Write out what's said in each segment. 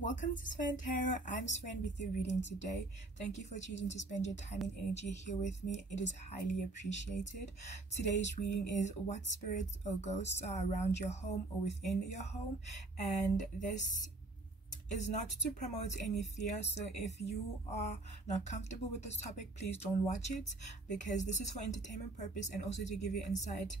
welcome to Sven Tarot. I'm Sven with your reading today. Thank you for choosing to spend your time and energy here with me. It is highly appreciated. Today's reading is what spirits or ghosts are around your home or within your home, and this is not to promote any fear, so if you are not comfortable with this topic, please don't watch it, because this is for entertainment purpose and also to give you insight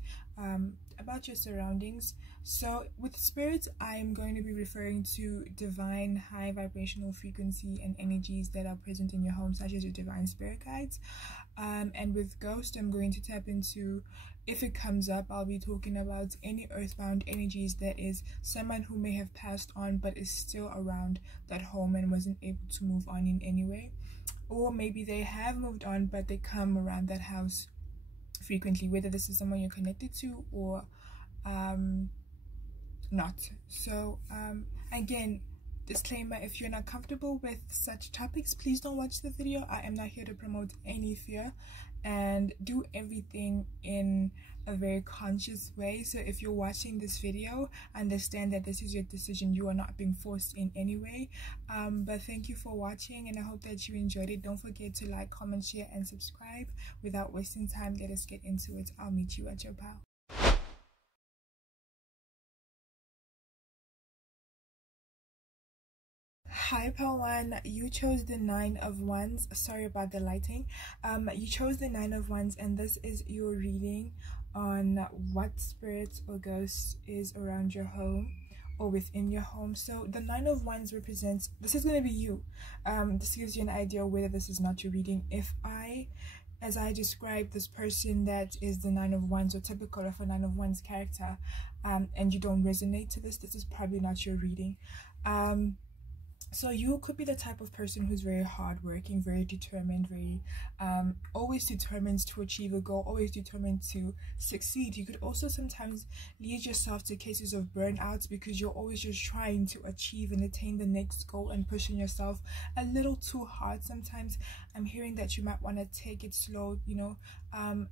about your surroundings. So with spirits, I'm going to be referring to divine high vibrational frequency and energies that are present in your home, such as your divine spirit guides. And with ghost, I'm going to tap into, if it comes up, I'll be talking about any earthbound energies, that is someone who may have passed on but is still around that home and wasn't able to move on in any way, or maybe they have moved on but they come around that house frequently, whether this is someone you're connected to or not. So again, disclaimer, if you're not comfortable with such topics, please don't watch the video. I am not here to promote any fear, and do everything in a very conscious way. So if you're watching this video, understand that this is your decision. You are not being forced in any way. But thank you for watching, and I hope that you enjoyed it. Don't forget to like, comment, share, and subscribe. Without wasting time, let us get into it. I'll meet you at your pal. Hi Pal One, you chose the 9 of Wands. Sorry about the lighting. You chose the 9 of Wands, and this is your reading on what spirits or ghosts is around your home or within your home. So the 9 of Wands represents, this is going to be you. This gives you an idea whether this is not your reading. If as I describe this person that is the 9 of Wands, or typical of a 9 of Wands character, and you don't resonate to this is probably not your reading. So you could be the type of person who's very hardworking, very determined, very always determined to achieve a goal, always determined to succeed. You could also sometimes lead yourself to cases of burnouts because you're always just trying to achieve and attain the next goal and pushing yourself a little too hard. Sometimes I'm hearing that you might want to take it slow, you know.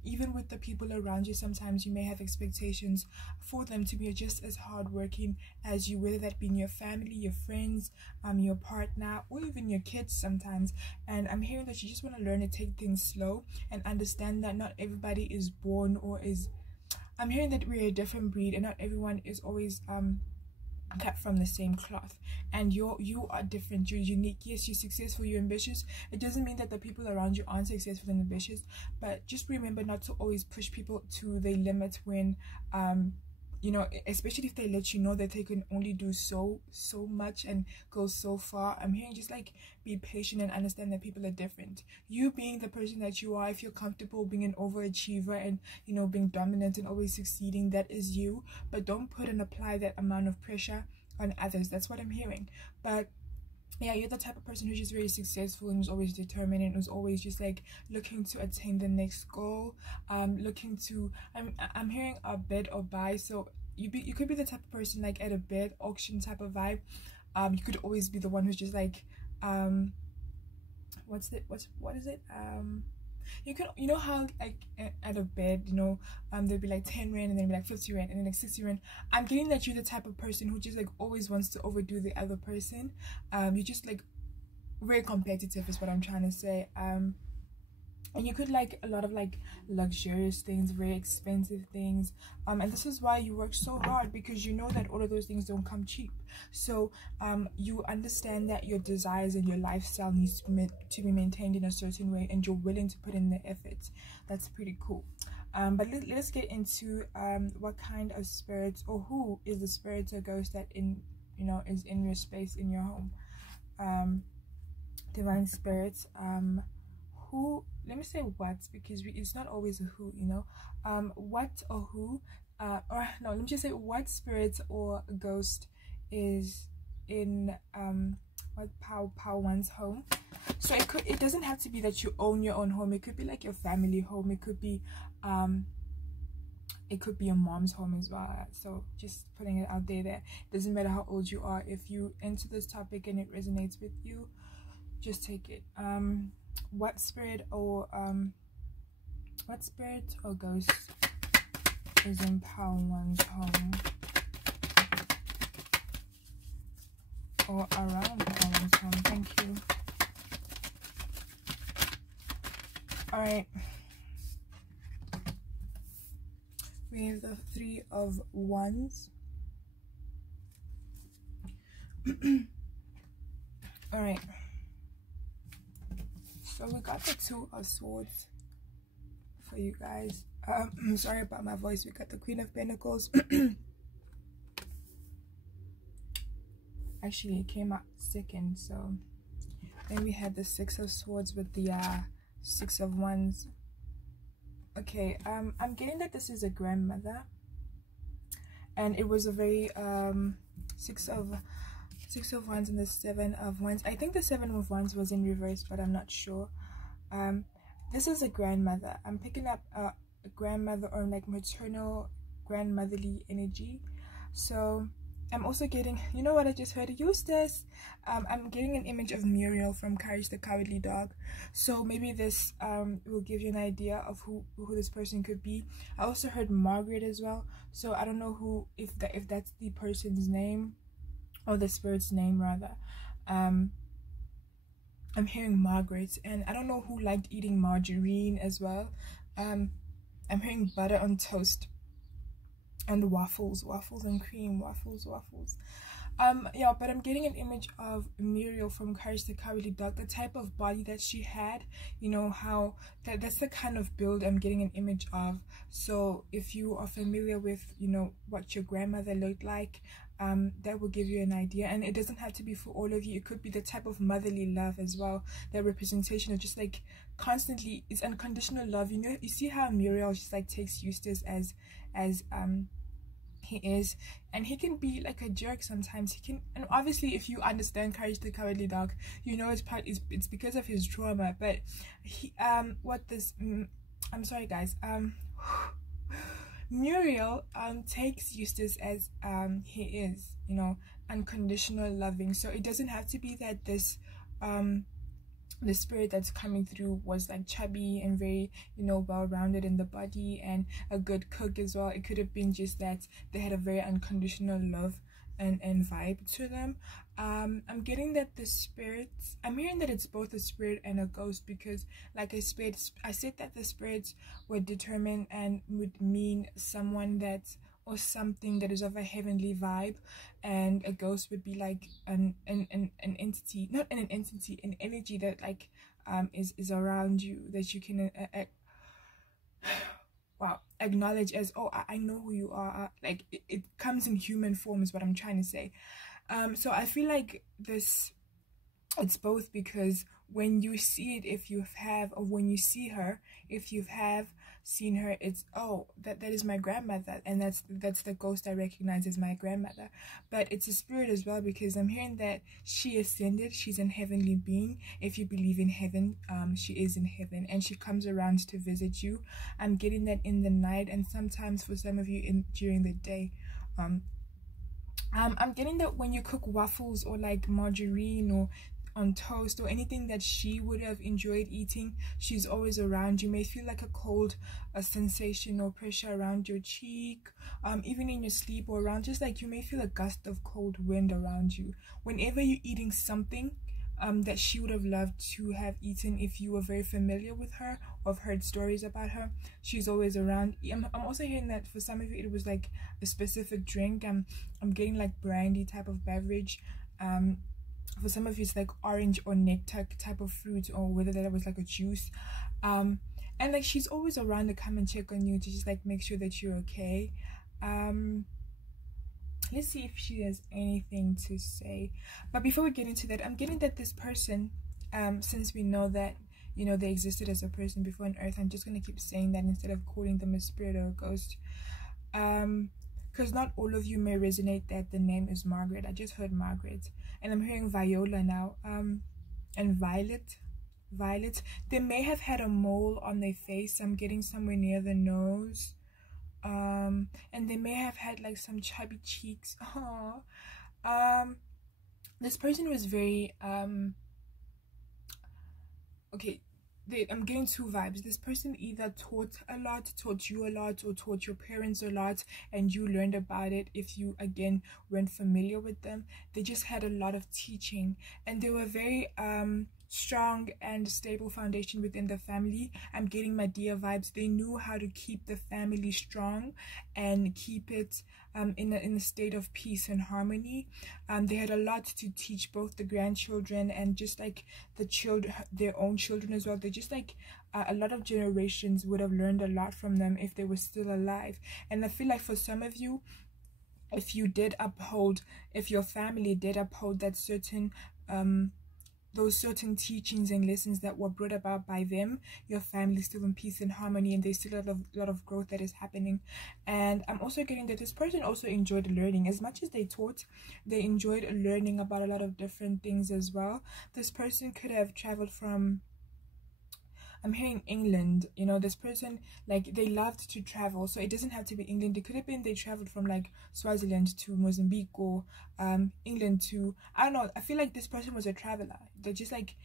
Even with the people around you, sometimes you may have expectations for them to be just as hardworking as you, whether that be in your family, your friends, your partner, or even your kids sometimes. And I'm hearing that you just want to learn to take things slow and understand that not everybody is born or is, I'm hearing that we're a different breed and not everyone is always cut from the same cloth, and you are different, you're unique. Yes, you're successful, you're ambitious. It doesn't mean that the people around you aren't successful and ambitious, but just remember not to always push people to their limit when you know, especially if they let you know that they can only do so much and go so far. I'm hearing just like be patient and understand that people are different. You being the person that you are, if you're comfortable being an overachiever and, you know, being dominant and always succeeding, that is you. But don't put and apply that amount of pressure on others. That's what I'm hearing. But yeah, you're the type of person who's just very successful and who's always determined and who's always just like looking to attain the next goal, looking to, I'm hearing a bid or buy. So you could be the type of person like at a bid auction type of vibe. You could always be the one who's just like what is it, you can, you know how like at a bed, you know, there'd be like 10 rand and then be like 50 rand and then like 60 rand. I'm getting that you're the type of person who just like always wants to overdo the other person. You're just like very competitive is what I'm trying to say. And you could like a lot of like luxurious things, very expensive things, and this is why you work so hard, because you know that all of those things don't come cheap. So you understand that your desires and your lifestyle needs to be maintained in a certain way, and you're willing to put in the effort. That's pretty cool. But let's get into what kind of spirits, or who is the spirit or ghost that is in your space, in your home. Divine spirits, who, let me say what, because it's not always a who, you know. What or who, or no, let me just say what spirit or ghost is in what Power One's home. So it doesn't have to be that you own your own home. It could be like your family home. It could be your mom's home as well. So just putting it out there, that it doesn't matter how old you are. If you into this topic and it resonates with you, just take it. What spirit or ghost is in Power One's home? or around home. Thank you. All right. We have the Three of Wands. All right. So we got the Two of Swords for you guys. I'm sorry about my voice. We got the Queen of Pentacles. Actually, it came out second. So then we had the Six of Swords with the Six of Wands. Okay, I'm getting that this is a grandmother, and it was a very Six of Wands and the Seven of Wands. I think the Seven of Wands was in reverse, but I'm not sure. This is a grandmother. I'm picking up a grandmother or like maternal grandmotherly energy. So I'm also getting, you know what I just heard? Eustace. I'm getting an image of Muriel from Courage the Cowardly Dog. So maybe this will give you an idea of who this person could be. I also heard Margaret as well. So I don't know who, if that's the person's name or the spirit's name rather. I'm hearing Margaret, and I don't know who liked eating margarine as well. I'm hearing butter on toast and waffles and cream, waffles. Yeah, but I'm getting an image of Muriel from Courage the Cowardly Dog, the type of body that she had, you know, how that's the kind of build I'm getting an image of. So if you are familiar with, you know, what your grandmother looked like, that will give you an idea. And it doesn't have to be for all of you. It could be the type of motherly love as well, that representation of just like constantly, it's unconditional love. You know, you see how Muriel just like takes Eustace as he is, and he can be like a jerk sometimes. He can, and obviously if you understand Courage the Cowardly Dog, you know it's because of his trauma. But he I'm sorry guys, Muriel takes Eustace as he is, you know, unconditional loving. So it doesn't have to be that this the spirit that's coming through was like chubby and very, you know, well-rounded in the body and a good cook as well. It could have been just that they had a very unconditional love and vibe to them. I'm getting that the spirits, I'm hearing that it's both a spirit and a ghost, because like I said that the spirits would determine and would mean someone that or something that is of a heavenly vibe, and a ghost would be like an entity, not an entity, an energy that like is around you, that you can wow, acknowledge as, oh, I know who you are. Like it comes in human form is what I'm trying to say. So I feel like this, it's both, because when you see it, if you have, or when you see her, if you have seen her, it's, oh, that is my grandmother, and that's the ghost I recognize as my grandmother. But it's a spirit as well, because I'm hearing that she ascended, she's an heavenly being. If you believe in heaven, she is in heaven, and she comes around to visit you. I'm getting that in the night, and sometimes for some of you during the day. I'm getting that when you cook waffles or like margarine or on toast or anything that she would have enjoyed eating, she's always around. You may feel like a sensation or pressure around your cheek, even in your sleep or around, just like you may feel a gust of cold wind around you whenever you're eating something that she would have loved to have eaten. If you were very familiar with her or have heard stories about her, she's always around. I'm also hearing that for some of you it was like a specific drink. I'm getting like brandy type of beverage. For some of you it's like orange or nectar type of fruit, or whether that was like a juice. And like she's always around to come and check on you, to just like make sure that you're okay. Let's see if she has anything to say. But before we get into that, I'm getting that this person, since we know that, you know, they existed as a person before on earth, I'm just going to keep saying that instead of calling them a spirit or a ghost. Because not all of you may resonate that the name is Margaret. I just heard Margaret. And I'm hearing Viola now. And Violet. They may have had a mole on their face. I'm getting somewhere near the nose. And they may have had like some chubby cheeks. This person was very okay, I'm getting two vibes. This person either taught you a lot, or taught your parents a lot, and you learned about it if you again weren't familiar with them. They just had a lot of teaching, and they were very strong and stable foundation within the family. I'm getting my dear vibes. They knew how to keep the family strong and keep it in a state of peace and harmony. They had a lot to teach both the grandchildren and just like the children, their own children as well. They just like a lot of generations would have learned a lot from them if they were still alive. And I feel like for some of you, if your family did uphold that certain those certain teachings and lessons that were brought about by them, your family still in peace and harmony, and there's still a lot of growth that is happening. And I'm also getting that this person also enjoyed learning. As much as they taught, they enjoyed learning about a lot of different things as well. This person could have traveled from, I'm hearing England, you know, this person, like, they loved to travel. So it doesn't have to be England. It could have been they traveled from like Swaziland to Mozambique, or England to, I don't know. I feel like this person was a traveler. They're just like,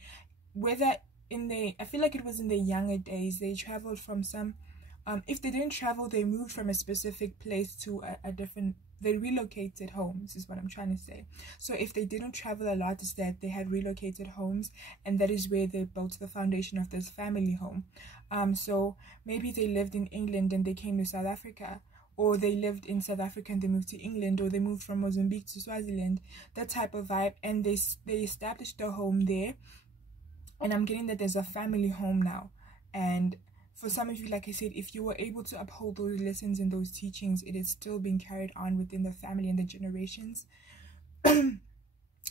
whether I feel like it was in their younger days, they traveled from some, if they didn't travel, they moved from a specific place to a different, they relocated homes, is what I'm trying to say. So if they didn't travel a lot, it's that they had relocated homes, and that is where they built the foundation of this family home. So maybe they lived in England and they came to South Africa, or they lived in South Africa and they moved to England, or they moved from Mozambique to Swaziland, that type of vibe. And they established a home there, and I'm getting that there's a family home now. And for some of you, like I said, if you were able to uphold those lessons and those teachings, it is still being carried on within the family and the generations.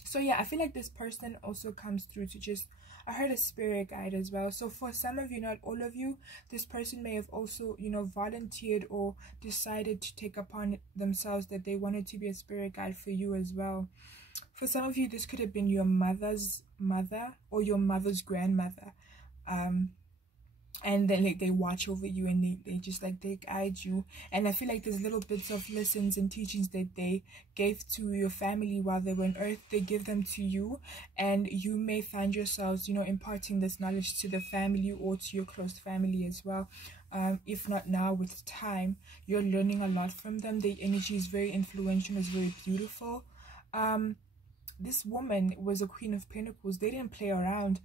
So yeah, I feel like this person also comes through to just, I heard a spirit guide as well. So for some of you, not all of you, this person may have also, you know, volunteered or decided to take upon themselves that they wanted to be a spirit guide for you as well. For some of you, this could have been your mother's mother or your mother's grandmother. And then like they watch over you, and they just like they guide you. And I feel like there's little bits of lessons and teachings that they gave to your family while they were on earth, they give them to you, and you may find yourselves, you know, imparting this knowledge to the family or to your close family as well. If not now, with time, you're learning a lot from them. Their energy is very influential, is very beautiful. This woman was a Queen of Pentacles. They didn't play around.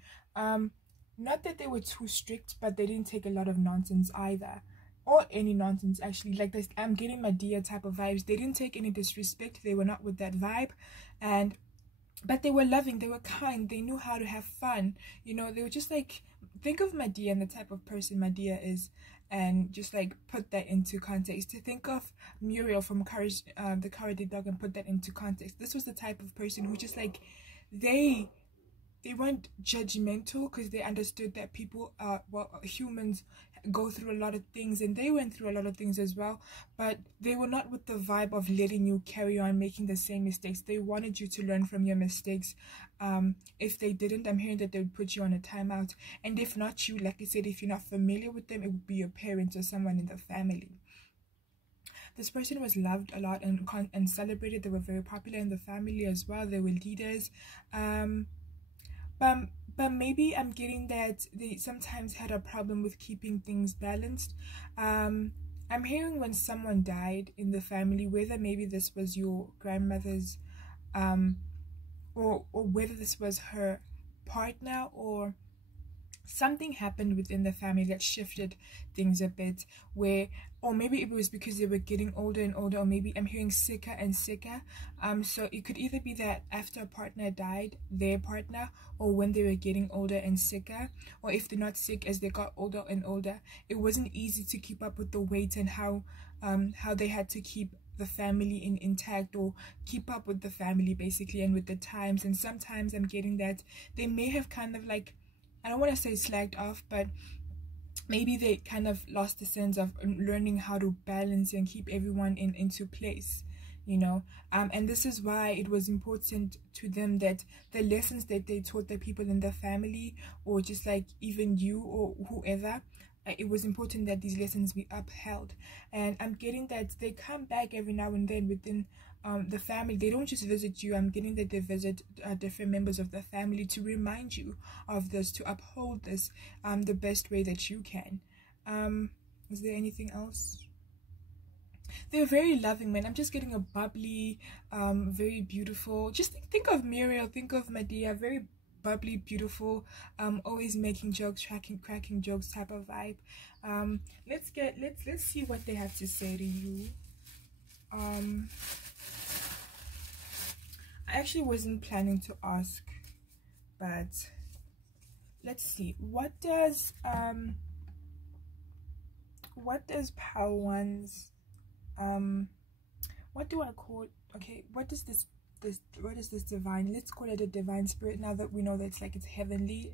Not that they were too strict, but they didn't take a lot of nonsense either. Or any nonsense, actually. Like this, I'm getting my dear type of vibes. They didn't take any disrespect. They were not with that vibe. But they were loving. They were kind. They knew how to have fun. You know, they were just like, think of my dear and the type of person my dear is. And just like put that into context. To think of Muriel from Courage, the Cowardly Dog, and put that into context. This was the type of person who just like, they weren't judgmental, because they understood that people humans go through a lot of things, and they went through a lot of things as well. But they were not with the vibe of letting you carry on making the same mistakes. They wanted you to learn from your mistakes. If they didn't, I'm hearing that they would put you on a timeout. And if not you, like I said, if you're not familiar with them, it would be your parents or someone in the family. This person was loved a lot and celebrated. They were very popular in the family as well. They were leaders. But maybe I'm getting that they sometimes had a problem with keeping things balanced. I'm hearing when someone died in the family, whether maybe this was your grandmother's, or whether this was her partner, or something happened within the family that shifted things a bit, or maybe it was because they were getting older and older, or maybe I'm hearing sicker and sicker. So it could either be that after a partner died, their partner, or when they were getting older and sicker, or if they're not sick, as they got older and older, it wasn't easy to keep up with the weight and how they had to keep the family intact, or keep up with the family basically, and with the times. And sometimes I'm getting that they may have kind of like, I don't want to say slacked off, but maybe they kind of lost the sense of learning how to balance and keep everyone into place, you know. And this is why it was important to them that the lessons that they taught the people in the family, or just like even you or whoever, it was important that these lessons be upheld. And I'm getting that they come back every now and then within the family, they don't just visit you. I'm getting that they visit different members of the family to remind you of this, to uphold this the best way that you can. Is there anything else? They're very loving, man. I'm just getting a bubbly, very beautiful. Just think of Muriel, think of Medea, very bubbly, beautiful, always making jokes, cracking jokes type of vibe. Let's see what they have to say to you. I actually wasn't planning to ask, but let's see. What does Power One's what do I call, okay, what is this divine, let's call it a divine spirit, now that we know that it's heavenly,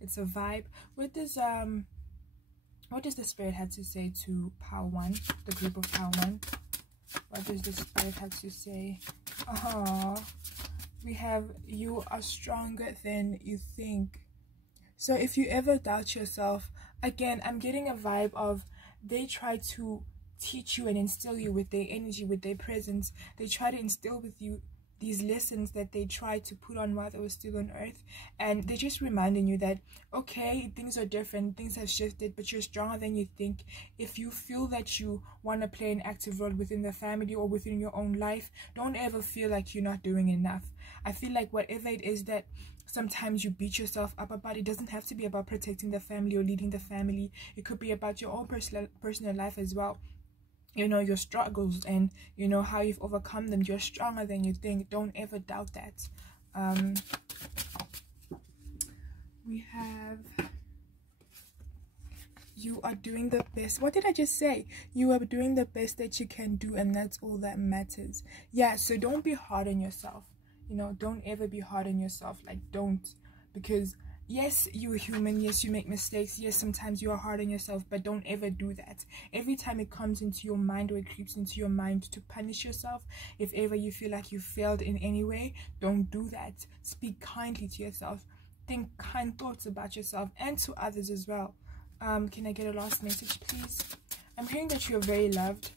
it's a vibe. What does the spirit have to say to Power One, the group of Power One? What does the spirit have to say? We have, you are stronger than you think. So if you ever doubt yourself, again, I'm getting a vibe of they try to teach you and instill you with their energy, with their presence. They try to instill with you these lessons that they tried to put on while they were still on earth, and they're just reminding you that, okay, things are different, things have shifted, but you're stronger than you think. If you feel that you want to play an active role within the family or within your own life, don't ever feel like you're not doing enough. I feel like whatever it is that sometimes you beat yourself up about, it doesn't have to be about protecting the family or leading the family. It could be about your own personal life as well. You know, your struggles and, you know, how you've overcome them. You're stronger than you think. Don't ever doubt that. We have, you are doing the best. What did I just say? You are doing the best that you can do, and that's all that matters. Yeah, so don't be hard on yourself. You know, don't ever be hard on yourself. Like, don't. Because yes, you're human. Yes, you make mistakes. Yes, sometimes you are hard on yourself, but don't ever do that. Every time it comes into your mind or it creeps into your mind to punish yourself, if ever you feel like you failed in any way, don't do that. Speak kindly to yourself. Think kind thoughts about yourself and to others as well. Can I get a last message, please? I'm hearing that you're very loved.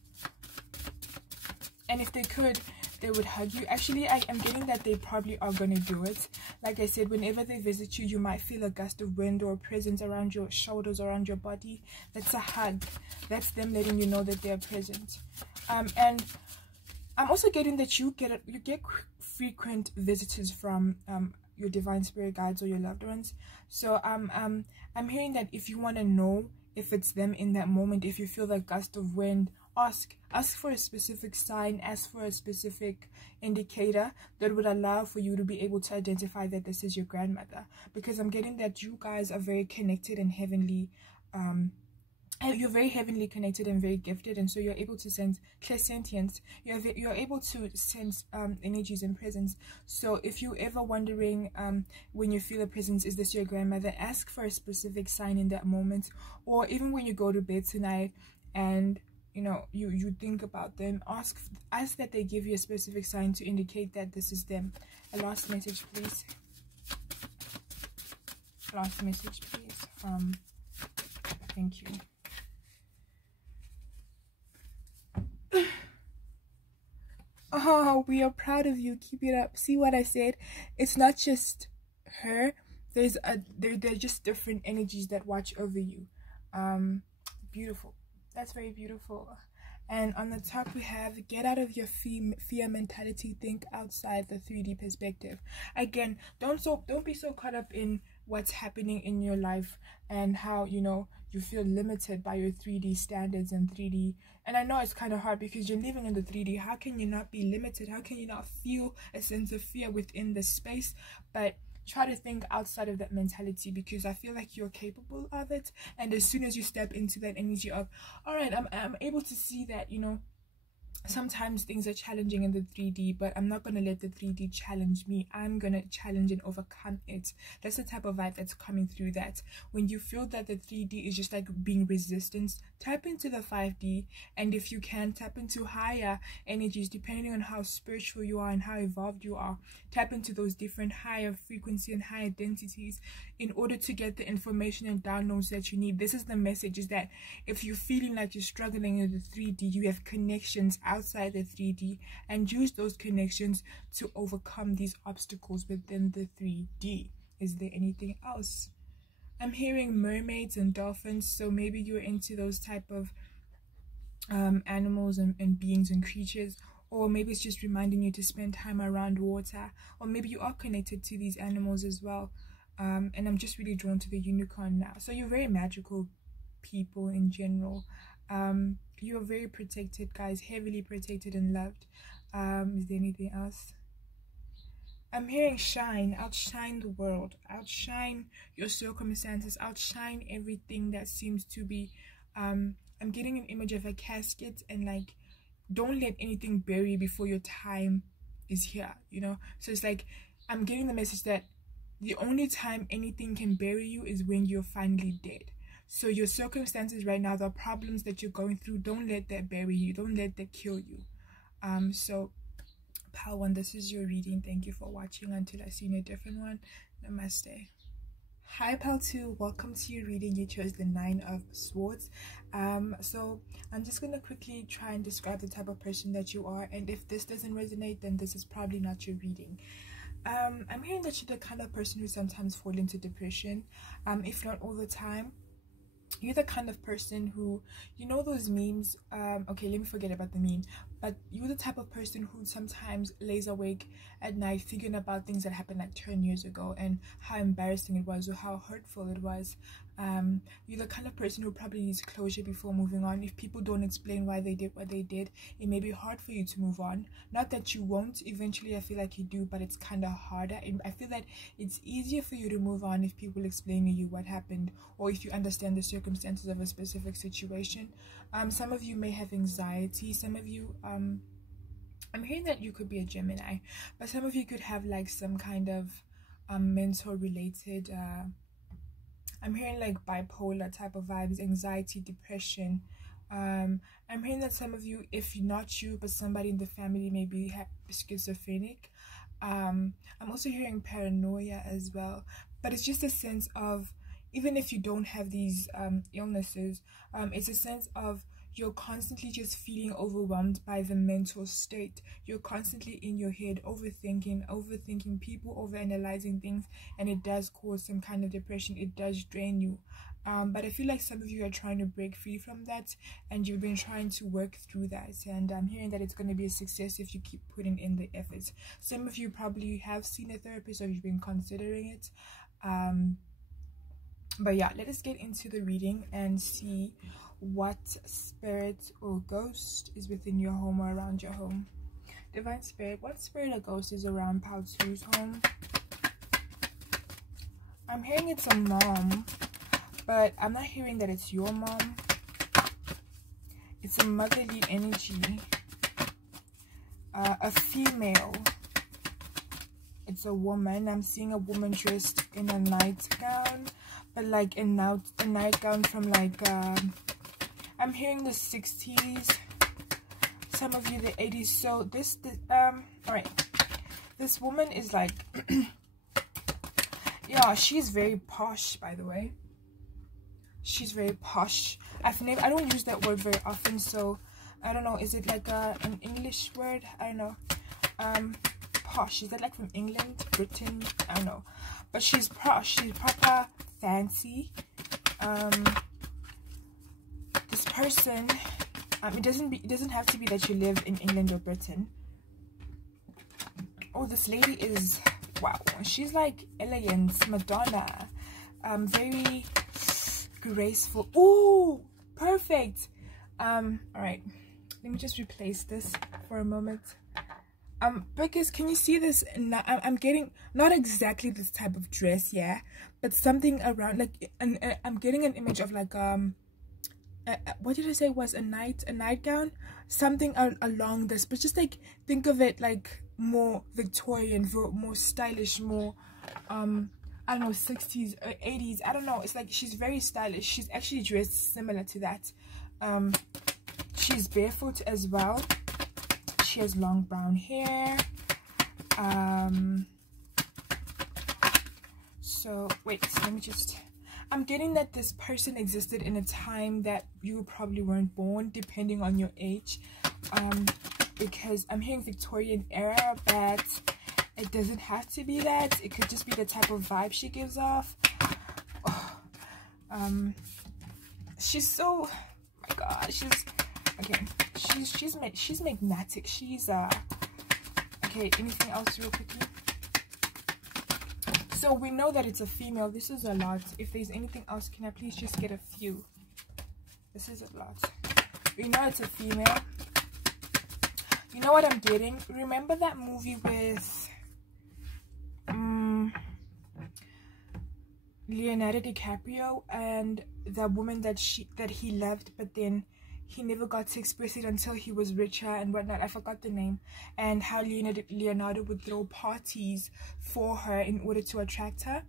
And if they could, they would hug you. Actually, I am getting that they probably are going to do it. Like I said, whenever they visit you, you might feel a gust of wind or a presence around your shoulders, around your body. That's a hug. That's them letting you know that they're present. And I'm also getting that you get frequent visitors from your divine spirit guides or your loved ones. So I'm hearing that if you want to know if it's them in that moment, if you feel that gust of wind, ask for a specific sign, ask for a specific indicator that would allow for you to be able to identify that this is your grandmother. Because I'm getting that you guys are very connected and heavenly, you're very heavenly connected and very gifted, and so you're able to sense clairsentience. You're able to sense energies and presence. So if you're ever wondering when you feel a presence, is this your grandmother, ask for a specific sign in that moment. Or even when you go to bed tonight and you know you think about them, ask that they give you a specific sign to indicate that this is them. A last message, please. Last message, please. Thank you. Oh, we are proud of you. Keep it up. See what I said? It's not just her. There's they're just different energies that watch over you. Beautiful. That's very beautiful. And on the top we have, get out of your fear mentality, think outside the 3D perspective. Again, don't be so caught up in what's happening in your life and how, you know, you feel limited by your 3D standards and 3D. And I know it's kind of hard because you're living in the 3D. How can you not be limited? How can you not feel a sense of fear within the space? But try to think outside of that mentality, because I feel like you're capable of it. And as soon as you step into that energy of, all right, I'm able to see that, you know, sometimes things are challenging in the 3D, but I'm not going to let the 3D challenge me. I'm going to challenge and overcome it. That's the type of vibe that's coming through that. When you feel that the 3D is just like being resistance, tap into the 5D. And if you can, tap into higher energies, depending on how spiritual you are and how evolved you are. Tap into those different higher frequency and higher densities in order to get the information and downloads that you need. This is the message, is that if you're feeling like you're struggling in the 3D, you have connections outside the 3D and use those connections to overcome these obstacles within the 3D. Is there anything else? I'm hearing mermaids and dolphins, so maybe you're into those type of animals and beings and creatures, or maybe it's just reminding you to spend time around water, or maybe you are connected to these animals as well. And I'm just really drawn to the unicorn now. So you're very magical people in general. You're very protected, guys, heavily protected and loved. Is there anything else? I'm hearing shine, outshine the world, outshine your circumstances, outshine everything that seems to be, I'm getting an image of a casket, and like, don't let anything bury you before your time is here, you know? So it's like, I'm getting the message that the only time anything can bury you is when you're finally dead. So your circumstances right now, the problems that you're going through, don't let that bury you, don't let that kill you. So Pal 1, this is your reading. Thank you for watching. Until I see you in a different one, namaste. Hi Pal 2, welcome to your reading. You chose the 9 of Swords. So I'm just going to quickly try and describe the type of person that you are, and if this doesn't resonate, then this is probably not your reading. I'm hearing that you're the kind of person who sometimes fall into depression, if not all the time. You're the kind of person who, you know those memes, okay, let me forget about the meme, but you're the type of person who sometimes lays awake at night thinking about things that happened like 10 years ago and how embarrassing it was or how hurtful it was. You're the kind of person who probably needs closure before moving on. If people don't explain why they did what they did, it may be hard for you to move on. Not that you won't, eventually I feel like you do, but it's kind of harder. And I feel that it's easier for you to move on if people explain to you what happened, or if you understand the circumstances of a specific situation. Some of you may have anxiety, some of you, I'm hearing that you could be a Gemini, but some of you could have like some kind of mental related, I'm hearing like bipolar type of vibes, anxiety, depression. I'm hearing that some of you, if not you, but somebody in the family, may be schizophrenic. I'm also hearing paranoia as well, but it's just a sense of, even if you don't have these illnesses, it's a sense of you're constantly just feeling overwhelmed by the mental state. You're constantly in your head overthinking people, overanalyzing things, and it does cause some kind of depression. It does drain you. But I feel like some of you are trying to break free from that, and you've been trying to work through that, and I'm hearing that it's going to be a success if you keep putting in the efforts. Some of you probably have seen a therapist, or you've been considering it. But yeah, let us get into the reading and see what spirit or ghost is within your home or around your home. Divine Spirit, what spirit or ghost is around Pal 2's home? I'm hearing it's a mom, but I'm not hearing that it's your mom. It's a motherly energy. A female. It's a woman. I'm seeing a woman dressed in a nightgown, but like a nightgown from like I'm hearing the 60s, some of you the 80s. So this all right, this woman is like yeah, she's very posh, by the way. She's very posh. I don't use that word very often, so I don't know, is it like an English word? I don't know. Posh, is that like from England, Britain? I don't know, but she's posh. She's proper fancy. This person, it doesn't have to be that you live in England or Britain. Oh, this lady is, wow, she's like elegant, Madonna, very graceful. Oh, perfect. All right, let me just replace this for a moment. Because can you see this? I'm getting not exactly this type of dress, yeah, but something around like, I'm getting an image of like what did I say was a nightgown, something along this, but just like think of it like more Victorian, more stylish, more I don't know, 60s or 80s. I don't know. It's like she's very stylish. She's actually dressed similar to that. She's barefoot as well. She has long brown hair. So wait, let me just, I'm getting that this person existed in a time that you probably weren't born, depending on your age. because I'm hearing Victorian era, but it doesn't have to be that. It could just be the type of vibe she gives off. She's so, oh my god, she's okay. She's magnetic. She's okay. Anything else, real quickly? So we know that it's a female. This is a lot. If there's anything else, can I please just get a few? This is a lot. We know it's a female. You know what I'm getting? Remember that movie with Leonardo DiCaprio and the woman that he loved, but then he never got to express it until he was richer and whatnot. I forgot the name. And how Leonardo would throw parties for her in order to attract her.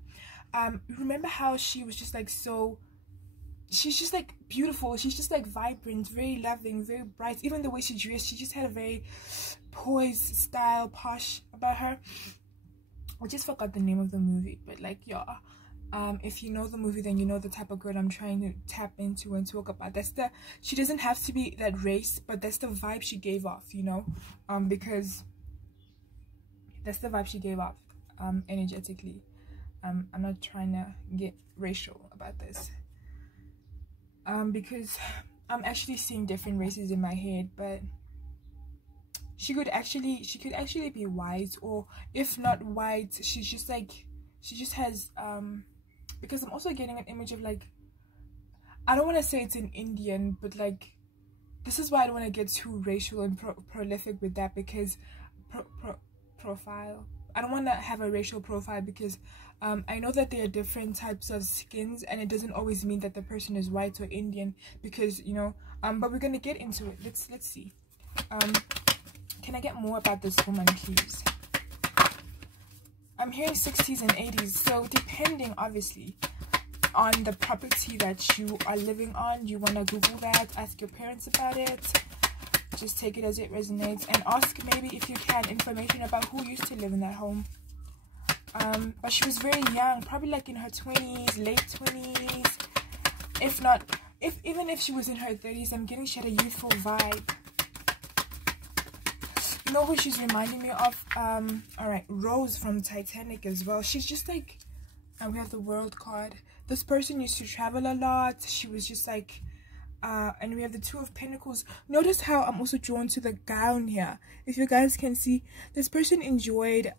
Remember how she was just like so... She's just like beautiful. She's just like vibrant, very loving, very bright. Even the way she dressed, she just had a very poised style, posh about her. I just forgot the name of the movie, but like, yeah. If you know the movie, then you know the type of girl I'm trying to tap into and talk about. She doesn't have to be that race, but that's the vibe she gave off, you know, because that's the vibe she gave off, energetically. I'm not trying to get racial about this, because I'm actually seeing different races in my head, but she could actually be white, or if not white, she just has, because I'm also getting an image of like, I don't want to say it's an Indian, but like, this is why I don't want to get too racial and prolific with that, because profile, I don't want to have a racial profile, because I know that there are different types of skins, and it doesn't always mean that the person is white or Indian, because, you know, but we're gonna get into it. Let's see. Can I get more about this woman, please? I'm hearing 60s and 80s, so depending, obviously, on the property that you are living on, you want to Google that, ask your parents about it, just take it as it resonates, and ask maybe, if you can, information about who used to live in that home. But she was very young, probably like in her 20s, late 20s, if not, even if she was in her 30s, I'm getting she had a youthful vibe. You know who she's reminding me of? Alright, Rose from Titanic as well. She's just like, we have the World card. This person used to travel a lot. She was just like, and we have the Two of Pentacles. Notice how I'm also drawn to the gown here. If you guys can see, this person enjoyed,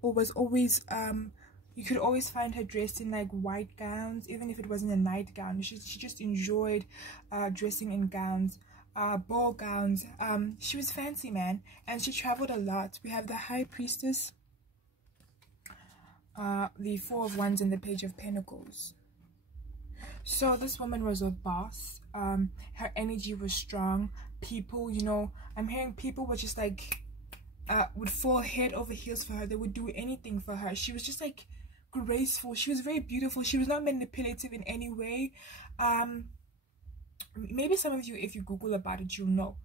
or was always, you could always find her dressed in like white gowns, even if it wasn't a nightgown. She just enjoyed dressing in gowns. Ball gowns. She was fancy, man, and she traveled a lot. We have the High Priestess, the Four of Wands, and the Page of Pentacles. So this woman was a boss. Her energy was strong. People, you know, I'm hearing people were just like, would fall head over heels for her. They would do anything for her. She was just like graceful. She was very beautiful. She was not manipulative in any way. Maybe some of you, if you Google about it, you'll know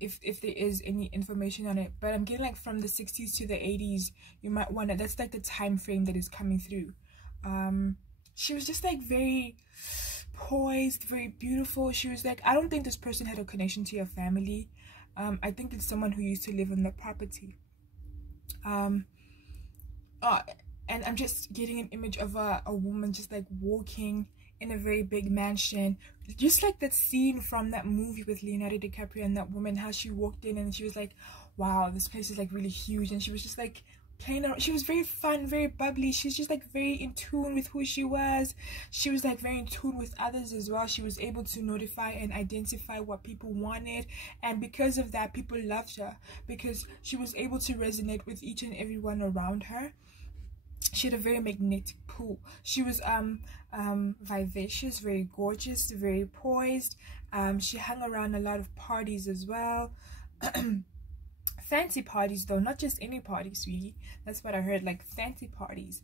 if there is any information on it. But I'm getting like from the 60s to the 80s, you might want to, that's like the time frame that is coming through. She was just like very poised, very beautiful. She was like, I don't think this person had a connection to your family. I think it's someone who used to live on the property. And I'm just getting an image of a woman just like walking in a very big mansion, just like that scene from that movie with Leonardo DiCaprio and that woman, how she walked in and she was like, wow, this place is like really huge, and she was just like playing around. She was very fun, very bubbly. She's just like very in tune with who she was. She was like very in tune with others as well. She was able to notify and identify what people wanted, and because of that, people loved her, because she was able to resonate with each and everyone around her. She had a very magnetic pull. She was vivacious, very gorgeous, very poised. She hung around a lot of parties as well. Fancy parties though, not just any party, sweetie. That's what I heard, like fancy parties.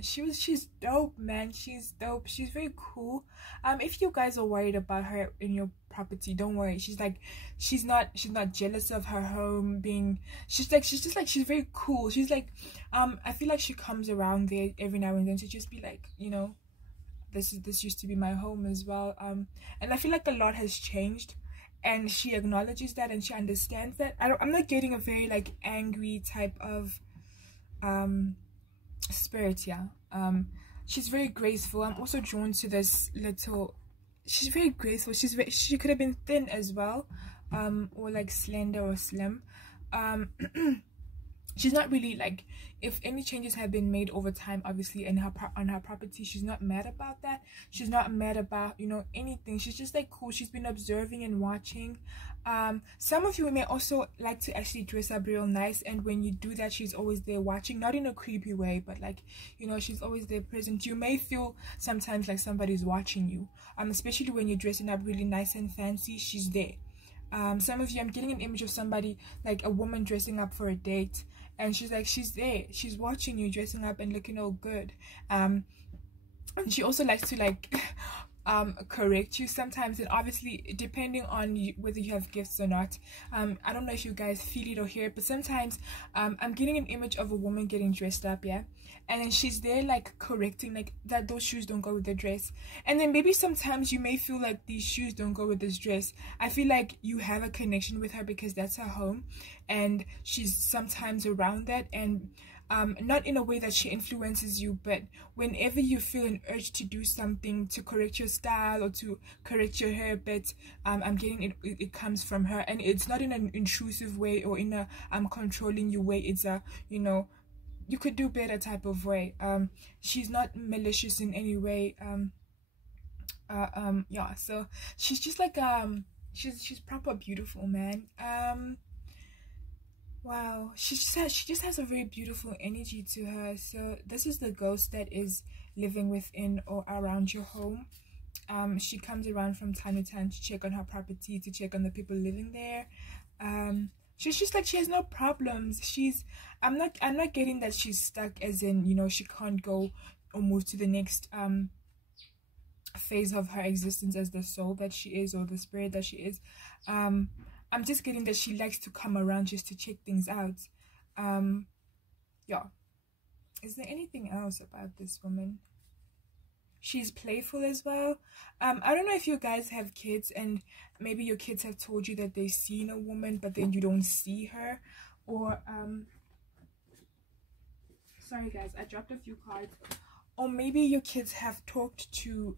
She's dope, man. She's dope. She's very cool. If you guys are worried about her in your property, don't worry. She's not jealous of her home being, she's very cool. She's like, I feel like she comes around there every now and then to just be like, you know, this used to be my home as well. And I feel like a lot has changed, and she acknowledges that and she understands that. I'm not getting a very like angry type of spirit. Yeah, she's very graceful. I'm also drawn to this little, she's very graceful. She could have been thin as well, or like slender or slim. She's not really like, if any changes have been made over time, obviously, in on her property, she's not mad about that. She's not mad about, you know, anything. She's just like cool. She's been observing and watching. Some of you may also like to actually dress up real nice, and when you do that, she's always there watching, not in a creepy way, but like, you know, she's always there present. You may feel sometimes like somebody's watching you, especially when you're dressing up really nice and fancy. She's there. Some of you, I'm getting an image of somebody, like a woman dressing up for a date, and she's like, she's there, she's watching you dressing up and looking all good. And she also likes to like correct you sometimes, and obviously depending on you, whether you have gifts or not. I don't know if you guys feel it or hear it, but sometimes I'm getting an image of a woman getting dressed up, yeah, and then she's there like correcting, like that those shoes don't go with the dress. And then maybe sometimes you may feel like these shoes don't go with this dress. I feel like you have a connection with her because that's her home, and she's sometimes around that, and not in a way that she influences you, but whenever you feel an urge to do something, to correct your style or to correct your hair a bit, I'm getting it comes from her, and it's not in an intrusive way or in a controlling you way. It's a, you know, you could do better type of way. She's not malicious in any way. Yeah, so she's just like she's proper beautiful, man. Wow, she just has a very beautiful energy to her. So this is the ghost that is living within or around your home. She comes around from time to time to check on her property, to check on the people living there. She's just like, she has no problems. I'm not getting that she's stuck, as in, you know, she can't go or move to the next phase of her existence as the soul that she is, or the spirit that she is. I'm just getting that she likes to come around just to check things out. Yeah. Is there anything else about this woman? She's playful as well. I don't know if you guys have kids and maybe your kids have told you that they've seen a woman but then you don't see her. Or, sorry guys, I dropped a few cards. Or maybe your kids have talked to,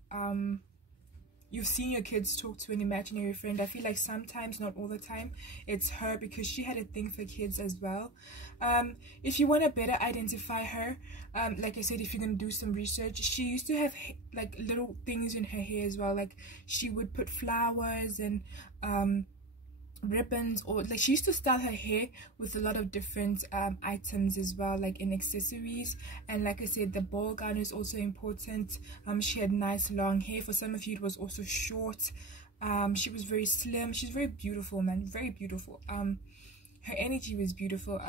you've seen your kids talk to an imaginary friend. I feel like sometimes, not all the time, it's her, because she had a thing for kids as well. If you want to better identify her, like I said, if you're going to do some research, she used to have like little things in her hair as well. Like she would put flowers and ribbons, or like she used to style her hair with a lot of different items as well, like in accessories. And like I said, the ball gown is also important. She had nice long hair. For some of you it was also short. She was very slim. She's very beautiful, man, very beautiful. Her energy was beautiful.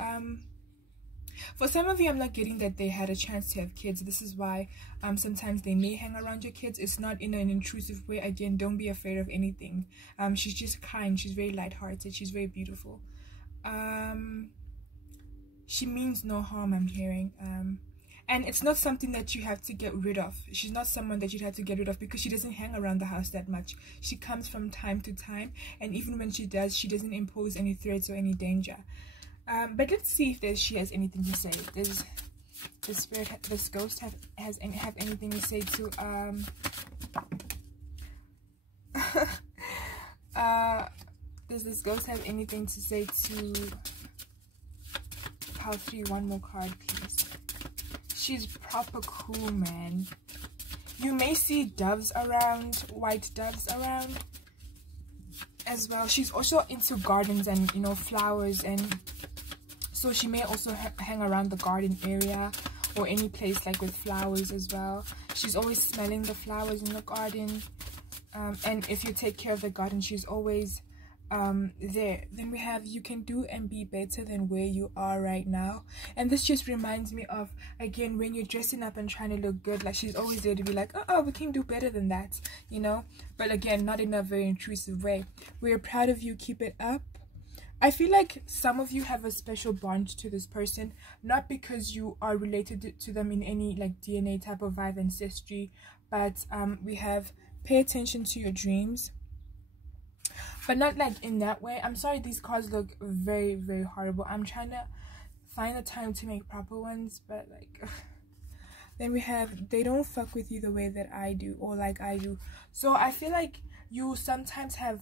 For some of you, I'm not getting that they had a chance to have kids. This is why sometimes they may hang around your kids. It's not in an intrusive way. Again, don't be afraid of anything. She's just kind. She's very lighthearted. She's very beautiful. She means no harm, I'm hearing. And it's not something that you have to get rid of. She's not someone that you'd have to get rid of, because she doesn't hang around the house that much. She comes from time to time, and even when she does, she doesn't impose any threats or any danger. But let's see if she has anything to say. Does this spirit, this ghost have anything to say to does this ghost have anything to say to Pile 3? One more card, please. She's proper cool, man. You may see doves around, white doves around as well. She's also into gardens and, you know, flowers, and so she may also hang around the garden area or any place like with flowers as well. She's always smelling the flowers in the garden. And if you take care of the garden, she's always there. Then we have, you can do and be better than where you are right now. And this just reminds me of, again, when you're dressing up and trying to look good, like she's always there to be like, oh, we can do better than that, you know. But again, not in a very intrusive way. We're proud of you. Keep it up. I feel like some of you have a special bond to this person, not because you are related to them in any like DNA type of vibe, ancestry, but we have, pay attention to your dreams. but not like in that way. I'm sorry, these cards look very, very horrible. I'm trying to find the time to make proper ones, but like then we have they don't fuck with you the way that I do, or like I do. So I feel like you sometimes have,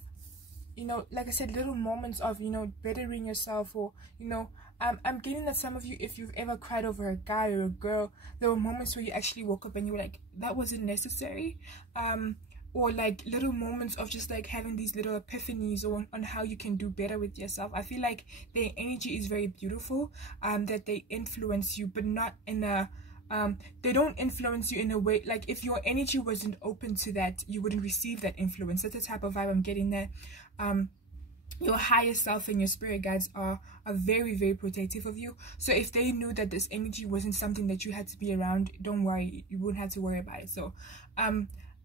you know, like I said, little moments of, you know, bettering yourself, or, you know, I'm getting that some of you, if you've ever cried over a guy or a girl, there were moments where you actually woke up and you were like, that wasn't necessary. Or like little moments of just like having these little epiphanies on how you can do better with yourself. I feel like their energy is very beautiful, that they influence you, but not in a they don't influence you in a way, like if your energy wasn't open to that, you wouldn't receive that influence. That's the type of vibe I'm getting there. Your higher self and your spirit guides are very, very protective of you. So if they knew that this energy wasn't something that you had to be around, don't worry, you wouldn't have to worry about it. So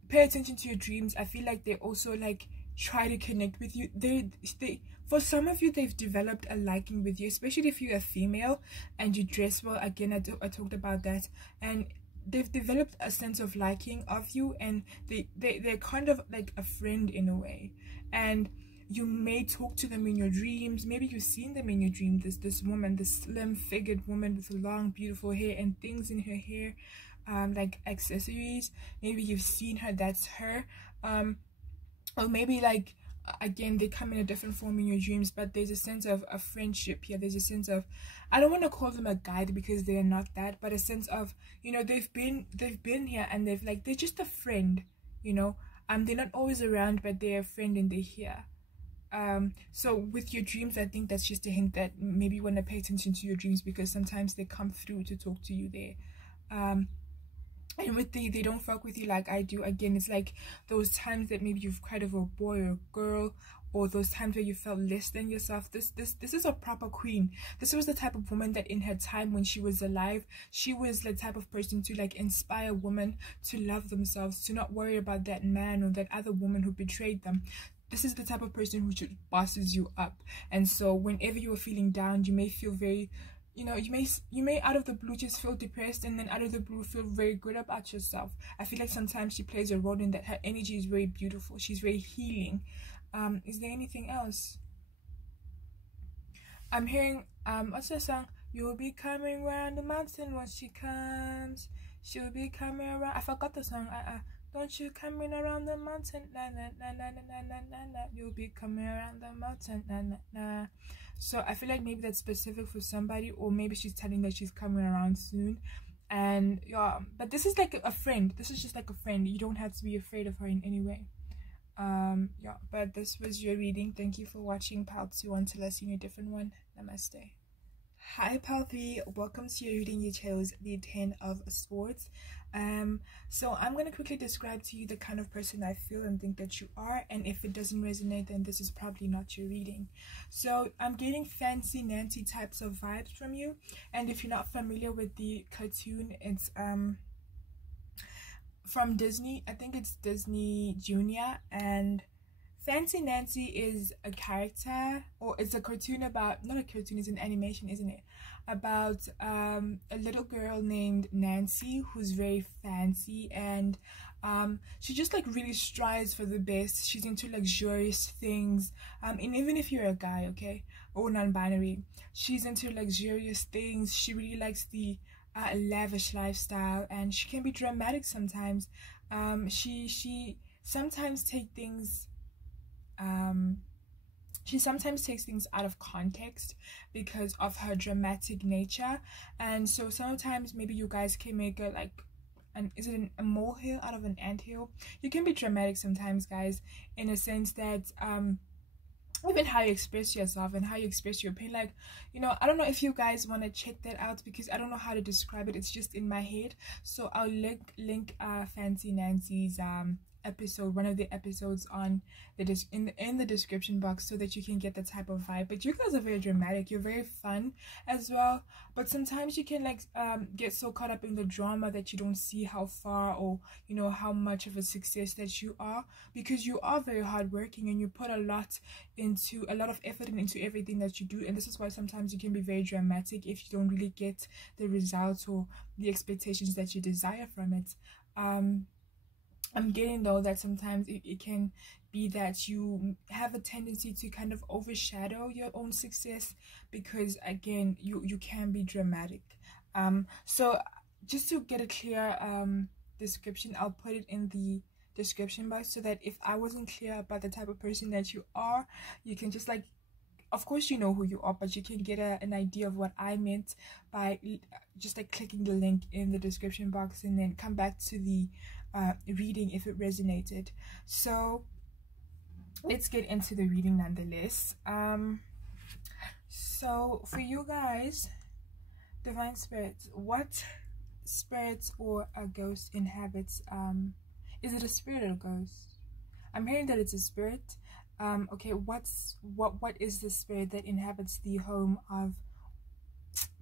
pay attention to your dreams. I feel like they also like try to connect with you. They for some of you, they've developed a liking with you, especially if you're a female and you dress well. Again, I talked about that, and they've developed a sense of liking of you, and they're kind of like a friend in a way. And you may talk to them in your dreams. Maybe you've seen them in your dream, this woman, this slim figured woman with long beautiful hair and things in her hair, like accessories. Maybe you've seen her, that's her. Or maybe like, again, they come in a different form in your dreams, but there's a sense of a friendship here. There's a sense of, I don't want to call them a guide because they are not that, but a sense of, you know, they've been here, and they're just a friend, you know. They're not always around, but they're a friend and they're here. So with your dreams, I think that's just a hint that maybe you want to pay attention to your dreams, because sometimes they come through to talk to you there. And with they don't fuck with you like I do, again, it's like those times that maybe you've cried over a boy or a girl, or those times where you felt less than yourself. This is a proper queen. This was the type of woman that in her time when she was alive, she was the type of person to like inspire women to love themselves, to not worry about that man or that other woman who betrayed them. This is the type of person who just bosses you up. And so whenever you are feeling down, you may feel very, you know, you may out of the blue just feel depressed, and then out of the blue feel very good about yourself. I feel like sometimes she plays a role in that. Her energy is very beautiful. She's very healing. Is there anything else? I'm hearing what's that song? You'll be coming around the mountain when she comes. She'll be coming around. I forgot the song. Don't you coming around the mountain? Na na na na na na na na. You'll be coming around the mountain. Na na na. So I feel like maybe that's specific for somebody, or maybe she's telling that she's coming around soon. And yeah, but this is like a friend. This is just like a friend. You don't have to be afraid of her in any way. Yeah, but this was your reading. Thank you for watching part 2. Until I see you in a different one. Namaste. Hi pal 3, welcome to your reading. You chose the 10 of Swords. So I'm going to quickly describe to you the kind of person I feel and think that you are, and if it doesn't resonate, then this is probably not your reading. So I'm getting fancy Nancy types of vibes from you, and if you're not familiar with the cartoon, it's from Disney. I think it's Disney Junior, and Fancy Nancy is a character, or it's a cartoon about, not a cartoon, it's an animation, isn't it? About a little girl named Nancy who's very fancy, and she just like really strives for the best. She's into luxurious things, and even if you're a guy, okay, or non-binary, she's into luxurious things. She really likes the lavish lifestyle, and she can be dramatic sometimes. She sometimes takes things out of context because of her dramatic nature. And so sometimes maybe you guys can make a like a molehill out of an anthill. You can be dramatic sometimes, guys, in a sense that even how you express yourself and how you express your pain. Like, you know, I don't know if you guys want to check that out, because I don't know how to describe it. It's just in my head. So I'll link Fancy Nancy's episode, one of the episodes, on the in the description box, so that you can get the type of vibe. But you guys are very dramatic, you're very fun as well, but sometimes you can like get so caught up in the drama that you don't see how far, or you know, how much of a success that you are, because you are very hardworking and you put a lot of effort into everything that you do. And this is why sometimes you can be very dramatic if you don't really get the results or the expectations that you desire from it. I'm getting though that sometimes it can be that you have a tendency to kind of overshadow your own success, because again you can be dramatic. So just to get a clear description, I'll put it in the description box, so that if I wasn't clear about the type of person that you are, you can just like, of course you know who you are, but you can get an idea of what I meant by just like clicking the link in the description box, and then come back to the reading if it resonated. So let's get into the reading nonetheless. So for you guys, divine spirits, what spirits or a ghost inhabits? Is it a spirit or a ghost? I'm hearing that it's a spirit. Okay, what is the spirit that inhabits the home of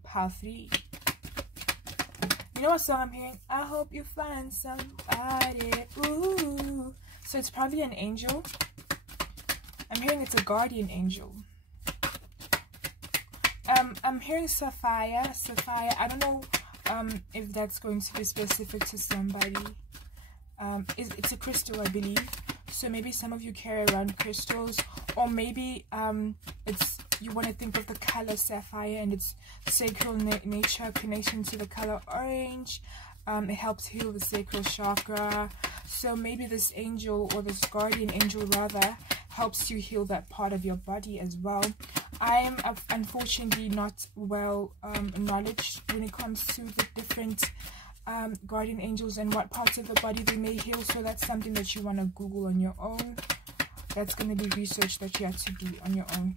pile 3? You know what song I'm hearing? I hope you find somebody. Ooh. So it's probably an angel. I'm hearing it's a guardian angel. I'm hearing sapphire. I don't know if that's going to be specific to somebody. It's a crystal, I believe. So maybe some of you carry around crystals, or maybe it's, you want to think of the color sapphire and its sacral nature, connection to the color orange. It helps heal the sacral chakra. So maybe this angel, or this guardian angel rather, helps you heal that part of your body as well. I am unfortunately not well knowledge when it comes to the different guardian angels and what parts of the body they may heal. So that's something that you want to Google on your own. That's going to be research that you have to do on your own.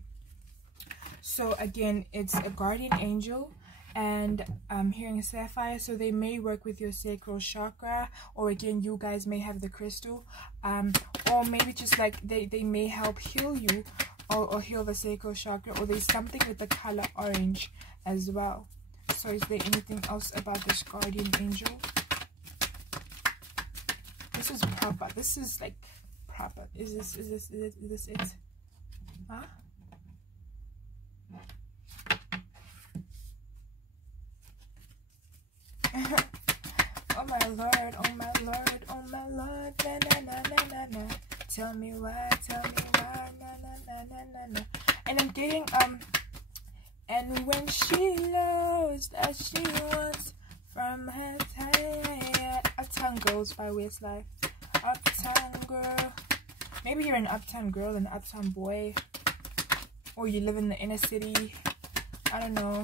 So again, it's a guardian angel, and I'm hearing sapphire, so they may work with your sacral chakra, or again you guys may have the crystal, or maybe just like they may help heal you, or heal the sacral chakra, or there's something with the color orange as well. So is there anything else about this guardian angel? This is proper. This is like proper. Is this it? Huh? Oh my lord, oh my lord, oh my lord, na na na na na na. Tell me why, na na na na na na. And I'm getting and when she knows that she wants from her tired. Uptown Girls by Westlife. Uptown girl. Maybe you're an uptown girl, an uptown boy, or you live in the inner city. I don't know.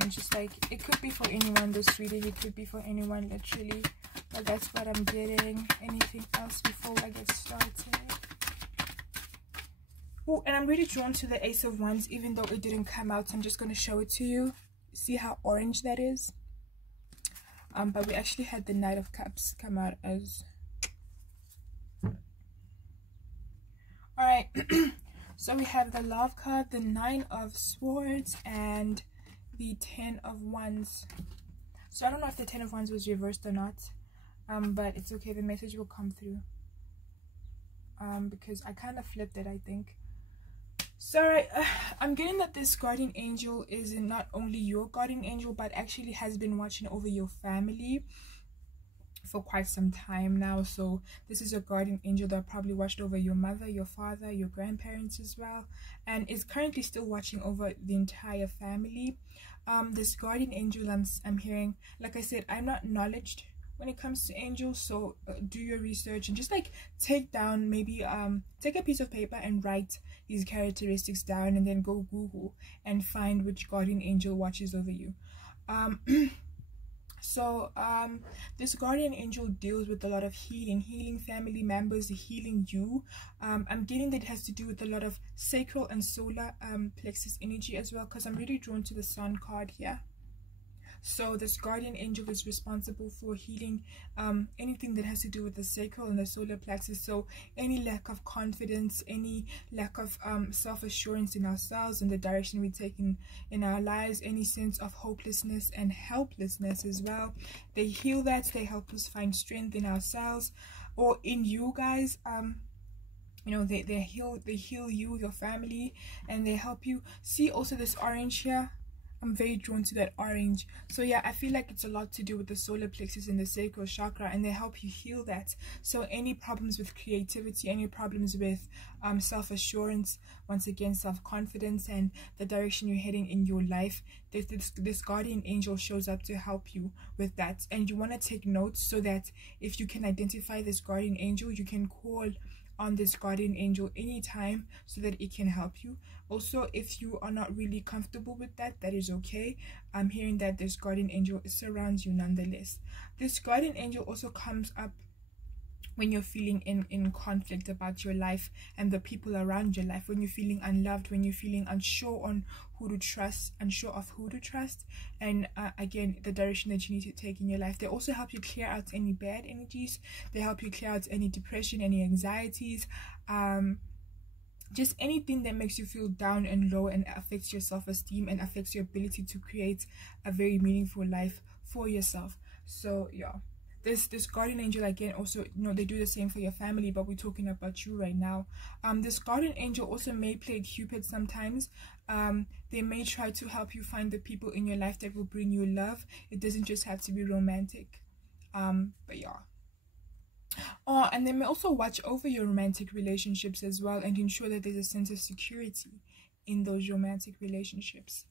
I'm just like, it could be for anyone, this reading. It could be for anyone, literally. But that's what I'm getting. Anything else before I get started? Oh, and I'm really drawn to the Ace of Wands, even though it didn't come out. So I'm just going to show it to you. See how orange that is? But we actually had the Knight of Cups come out as... Alright. So we have the Love card, the Nine of Swords, and the 10 of Wands. So I don't know if the 10 of Wands was reversed or not, but it's okay, the message will come through, because I kind of flipped it, I think. So I'm getting that this guardian angel is not only your guardian angel, but actually has been watching over your family for quite some time now. So this is a guardian angel that probably watched over your mother, your father, your grandparents as well, and is currently still watching over the entire family. This guardian angel, I'm hearing, like I said, I'm not knowledged when it comes to angels, so do your research and just like take down, maybe take a piece of paper and write these characteristics down, and then go Google and find which guardian angel watches over you. So this guardian angel deals with a lot of healing family members, healing you. I'm getting that it has to do with a lot of sacral and solar plexus energy as well, because I'm really drawn to the Sun card here. So this guardian angel is responsible for healing anything that has to do with the sacral and the solar plexus. So any lack of confidence, any lack of self-assurance in ourselves and the direction we take in our lives, any sense of hopelessness and helplessness as well, they heal that. They help us find strength in ourselves or in you guys. You know, they heal you, your family, and they help you see. Also this orange here, I'm very drawn to that orange. So yeah, I feel like it's a lot to do with the solar plexus and the sacral chakra, and they help you heal that. So any problems with creativity, any problems with self-assurance, once again self-confidence, and the direction you're heading in your life, this guardian angel shows up to help you with that. And you want to take notes so that if you can identify this guardian angel, you can call on this guardian angel anytime so that it can help you. Also, if you are not really comfortable with that, that is okay. I'm hearing that this guardian angel surrounds you nonetheless. This guardian angel also comes up when you're feeling in conflict about your life and the people around your life, when you're feeling unloved, when you're feeling unsure on who to trust, unsure of who to trust, and again, the direction that you need to take in your life. They also help you clear out any bad energies. They help you clear out any depression, any anxieties, just anything that makes you feel down and low and affects your self-esteem and affects your ability to create a very meaningful life for yourself. So yeah, this guardian angel, again, also, you know, they do the same for your family, but we're talking about you right now. This guardian angel also may play Cupid sometimes. They may try to help you find the people in your life that will bring you love. It doesn't just have to be romantic. But yeah. Oh, and they may also watch over your romantic relationships as well, and ensure that there's a sense of security in those romantic relationships.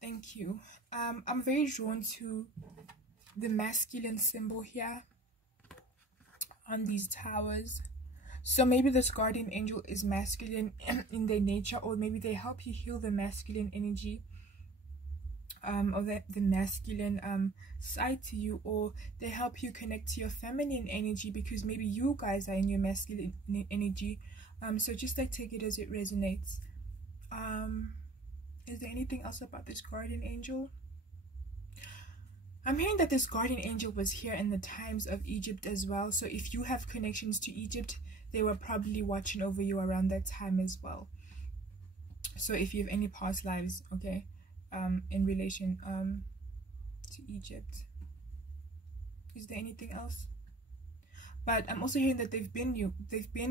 Thank you. I'm very drawn to the masculine symbol here on these towers. So maybe this guardian angel is masculine in their nature, or maybe they help you heal the masculine energy, or the masculine side to you, or they help you connect to your feminine energy, because maybe you guys are in your masculine energy. So just like take it as it resonates. Is there anything else about this guardian angel? I'm hearing that this guardian angel was here in the times of Egypt as well. So if you have connections to Egypt, they were probably watching over you around that time as well. So if you have any past lives, okay, in relation to Egypt. Is there anything else? But I'm also hearing that they've been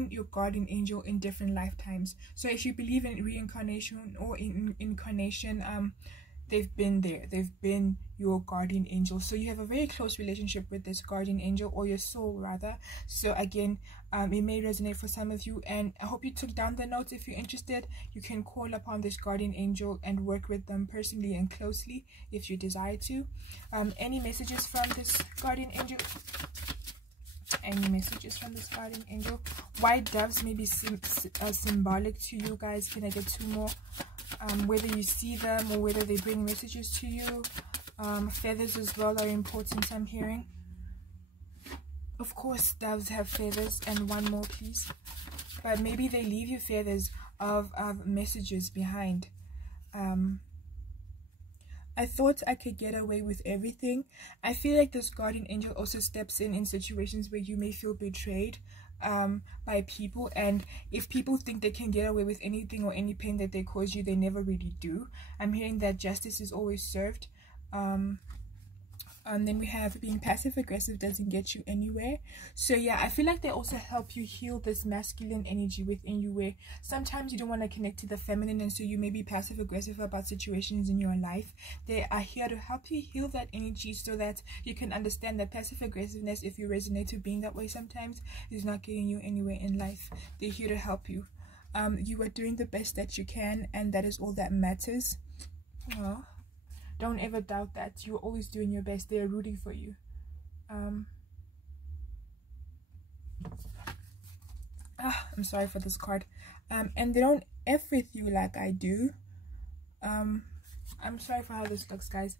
your guardian angel in different lifetimes. So if you believe in reincarnation or in incarnation, they've been there. They've been your guardian angel. So you have a very close relationship with this guardian angel, or your soul rather. So again, it may resonate for some of you, and I hope you took down the notes. If you're interested, you can call upon this guardian angel and work with them personally and closely if you desire to. Any messages from this guardian angel? Any messages from this guardian angel? White doves may be symbolic to you guys. Can I get two more? Whether you see them or whether they bring messages to you. Feathers as well are important, I'm hearing. Of course, doves have feathers. And one more, please. But maybe they leave you feathers of messages behind. I thought I could get away with everything. I feel like this guardian angel also steps in situations where you may feel betrayed by people, and if people think they can get away with anything or any pain that they cause you, they never really do. I'm hearing that justice is always served. Then we have being passive aggressive doesn't get you anywhere. So yeah, I feel like they also help you heal this masculine energy within you, where sometimes you don't want to connect to the feminine, and so you may be passive aggressive about situations in your life. They are here to help you heal that energy so that you can understand that passive aggressiveness, if you resonate to being that way sometimes, is not getting you anywhere in life. They're here to help you. You are doing the best that you can, and that is all that matters. Well, don't ever doubt that. You're always doing your best. They are rooting for you. I'm sorry for this card. And they don't F with you like I do. I'm sorry for how this looks, guys.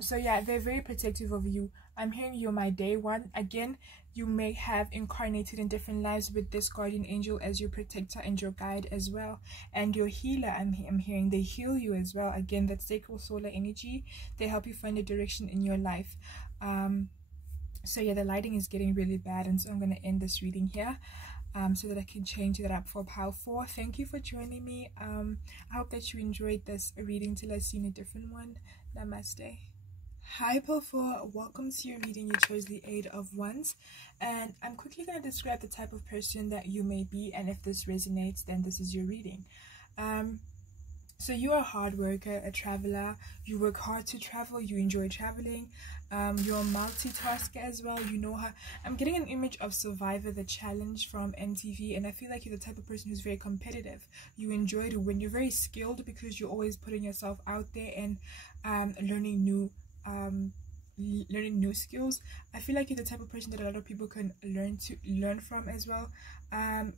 So yeah, they're very protective of you. I'm hearing you're my day one. Again, you may have incarnated in different lives with this guardian angel as your protector and your guide as well, and your healer. I'm hearing they heal you as well. Again, that sacral solar energy, they help you find a direction in your life. So yeah, the lighting is getting really bad, and so I'm going to end this reading here so that I can change that up for Power 4. Thank you for joining me. I hope that you enjoyed this reading. Till I see you in a different one. Namaste. Hi Power 4, welcome to your reading. You chose the 8 of Wands, and I'm quickly going to describe the type of person that you may be, and if this resonates, then this is your reading. So you're a hard worker, a traveler. You work hard to travel. You enjoy traveling. You're a multitasker as well. You know how. I'm getting an image of Survivor, the challenge from MTV, and I feel like you're the type of person who's very competitive. You enjoy to win. You're very skilled because you're always putting yourself out there and learning new skills. I feel like you're the type of person that a lot of people can learn from as well.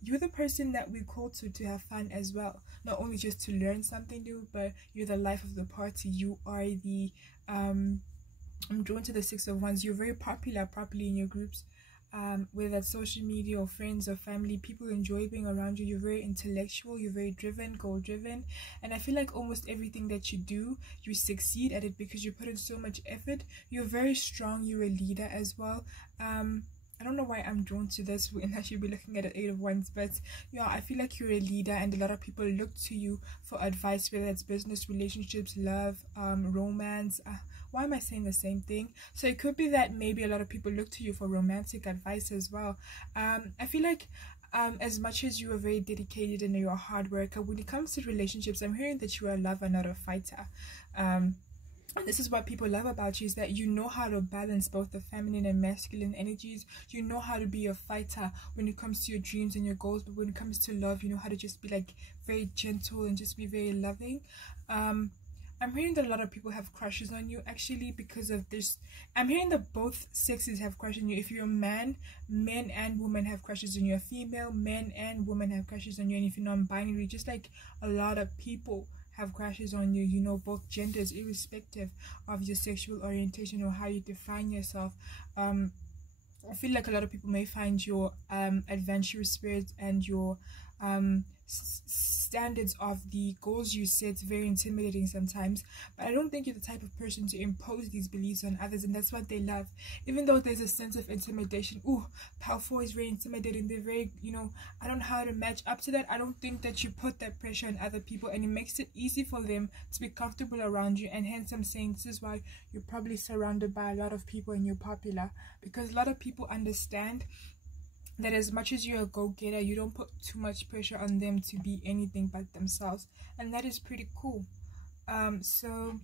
You're the person that we call to have fun as well, not only just to learn something new, but you're the life of the party. You are the I'm drawn to the Six of Wands. You're very popular properly in your groups, whether that's social media or friends or family. People enjoy being around you. You're very intellectual. You're very driven, goal driven, and I feel like almost everything that you do, you succeed at it because you put in so much effort. You're very strong. You're a leader as well. I don't know why I'm drawn to this and I should be looking at the Eight of Wands, but yeah, I feel like you're a leader and a lot of people look to you for advice, whether it's business, relationships, love, romance. Why am I saying the same thing? So it could be that maybe a lot of people look to you for romantic advice as well. I feel like as much as you are very dedicated and you're a hard worker, when it comes to relationships, I'm hearing that you are a lover, not a fighter. This is what people love about you, is that you know how to balance both the feminine and masculine energies. You know how to be a fighter when it comes to your dreams and your goals, but when it comes to love, you know how to just be like very gentle and just be very loving. I'm hearing that a lot of people have crushes on you actually because of this. I'm hearing that both sexes have crushes on you. If you're a man, men and women have crushes on you. A female, men and women have crushes on you. And if you're non-binary, just like a lot of people have crushes on you, you know, both genders, irrespective of your sexual orientation or how you define yourself. I feel like a lot of people may find your adventurous spirit and your standards of the goals you set very intimidating sometimes, but I don't think you're the type of person to impose these beliefs on others, and that's what they love. Even though there's a sense of intimidation, Pal 4 is very intimidating, they're very, you know, I don't know how to match up to that. I don't think that you put that pressure on other people, and it makes it easy for them to be comfortable around you. And hence I'm saying this is why you're probably surrounded by a lot of people and you're popular, because a lot of people understand that as much as you're a go-getter, you don't put too much pressure on them to be anything but themselves, and that is pretty cool. So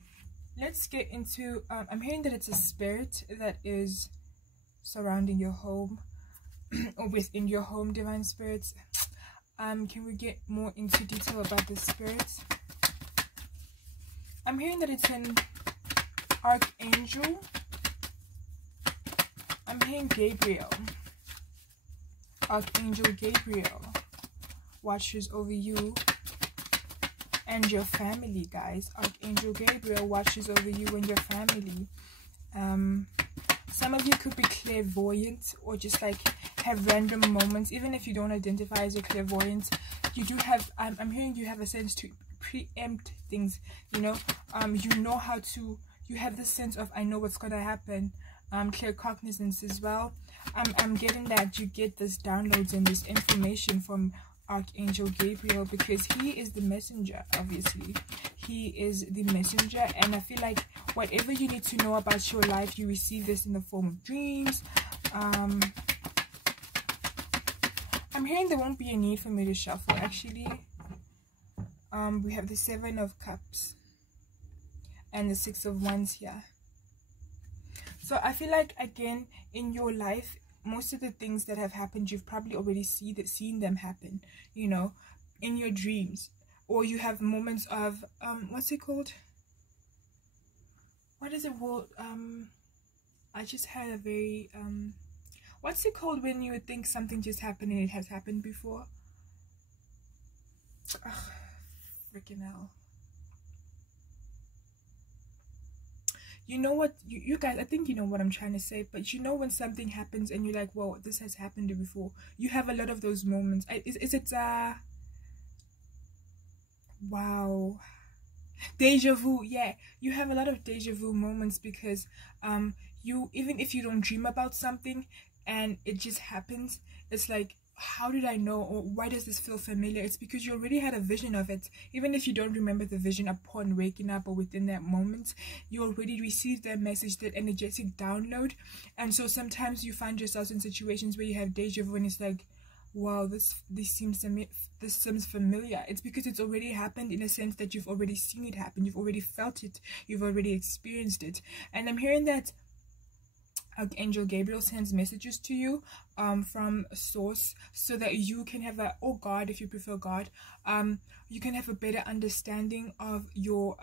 let's get into I'm hearing that it's a spirit that is surrounding your home or within your home, divine spirits. Can we get more into detail about the spirits? I'm hearing that it's an archangel. I'm hearing Gabriel. Archangel Gabriel watches over you and your family, guys. Archangel Gabriel watches over you and your family. Some of you could be clairvoyant or just like have random moments. Even if you don't identify as a clairvoyant, you do have, I'm hearing you have a sense to preempt things, you know. You know how to, you have this sense of, I know what's gonna happen. Clear cognizance as well. I'm getting that you get this downloads and this information from Archangel Gabriel because he is the messenger. Obviously he is the messenger, and I feel like whatever you need to know about your life, you receive this in the form of dreams. I'm hearing there won't be a need for me to shuffle actually. We have the Seven of Cups and the Six of Wands here. So I feel like, again, in your life, most of the things that have happened, you've probably already seen them happen, you know, in your dreams. Or you have moments of, what's it called? What is it called? I just had a very, what's it called when you think something just happened and it has happened before? Ugh, freaking hell. You know what, you guys, I think you know what I'm trying to say, but you know when something happens and you're like, whoa, this has happened before. You have a lot of those moments. Is it wow, deja vu? Yeah, you have a lot of deja vu moments because you, even if you don't dream about something and it just happens, it's like, how did I know, or why does this feel familiar? It's because you already had a vision of it. Even if you don't remember the vision upon waking up or within that moment, you already received that message, that energetic download. And so sometimes you find yourselves in situations where you have deja vu and it's like, wow, this seems familiar. It's because it's already happened, in a sense that you've already seen it happen, you've already felt it, you've already experienced it. And I'm hearing that Archangel Gabriel sends messages to you from source, so that you can have a, or God if you prefer God, you can have a better understanding of your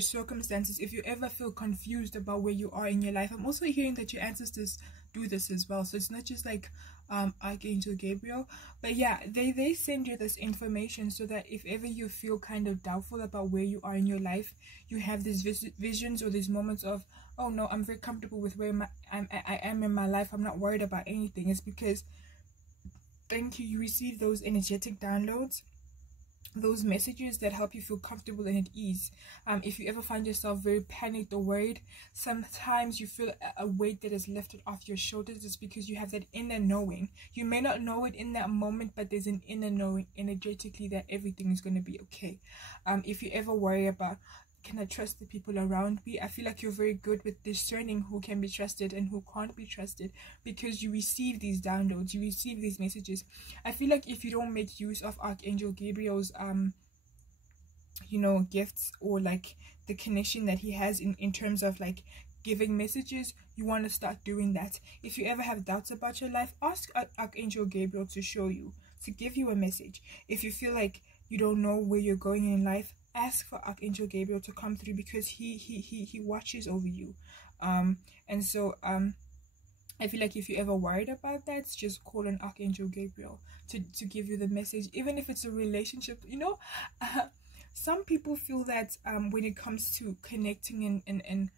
circumstances. If you ever feel confused about where you are in your life, I'm also hearing that your ancestors do this as well. So it's not just like Archangel Gabriel, but yeah, they send you this information so that if ever you feel kind of doubtful about where you are in your life, you have these visions or these moments of, oh no, I'm very comfortable with where I am in my life, I'm not worried about anything. It's because, thank you, you receive those energetic downloads, those messages that help you feel comfortable and at ease. If you ever find yourself very panicked or worried, sometimes you feel a weight that is lifted off your shoulders. It's because you have that inner knowing. You may not know it in that moment, but there's an inner knowing energetically that everything is going to be okay. If you ever worry about, can I trust the people around me? I feel like you're very good with discerning who can be trusted and who can't be trusted, because you receive these downloads, you receive these messages. I feel like if you don't make use of Archangel Gabriel's gifts, or like the connection that he has in terms of like giving messages, you want to start doing that. If you ever have doubts about your life, ask Archangel Gabriel to show you, to give you a message. If you feel like you don't know where you're going in life, ask for Archangel Gabriel to come through, because he watches over you. And so I feel like if you ever worried about that, just call on Archangel Gabriel to give you the message. Even if it's a relationship, some people feel that when it comes to connecting and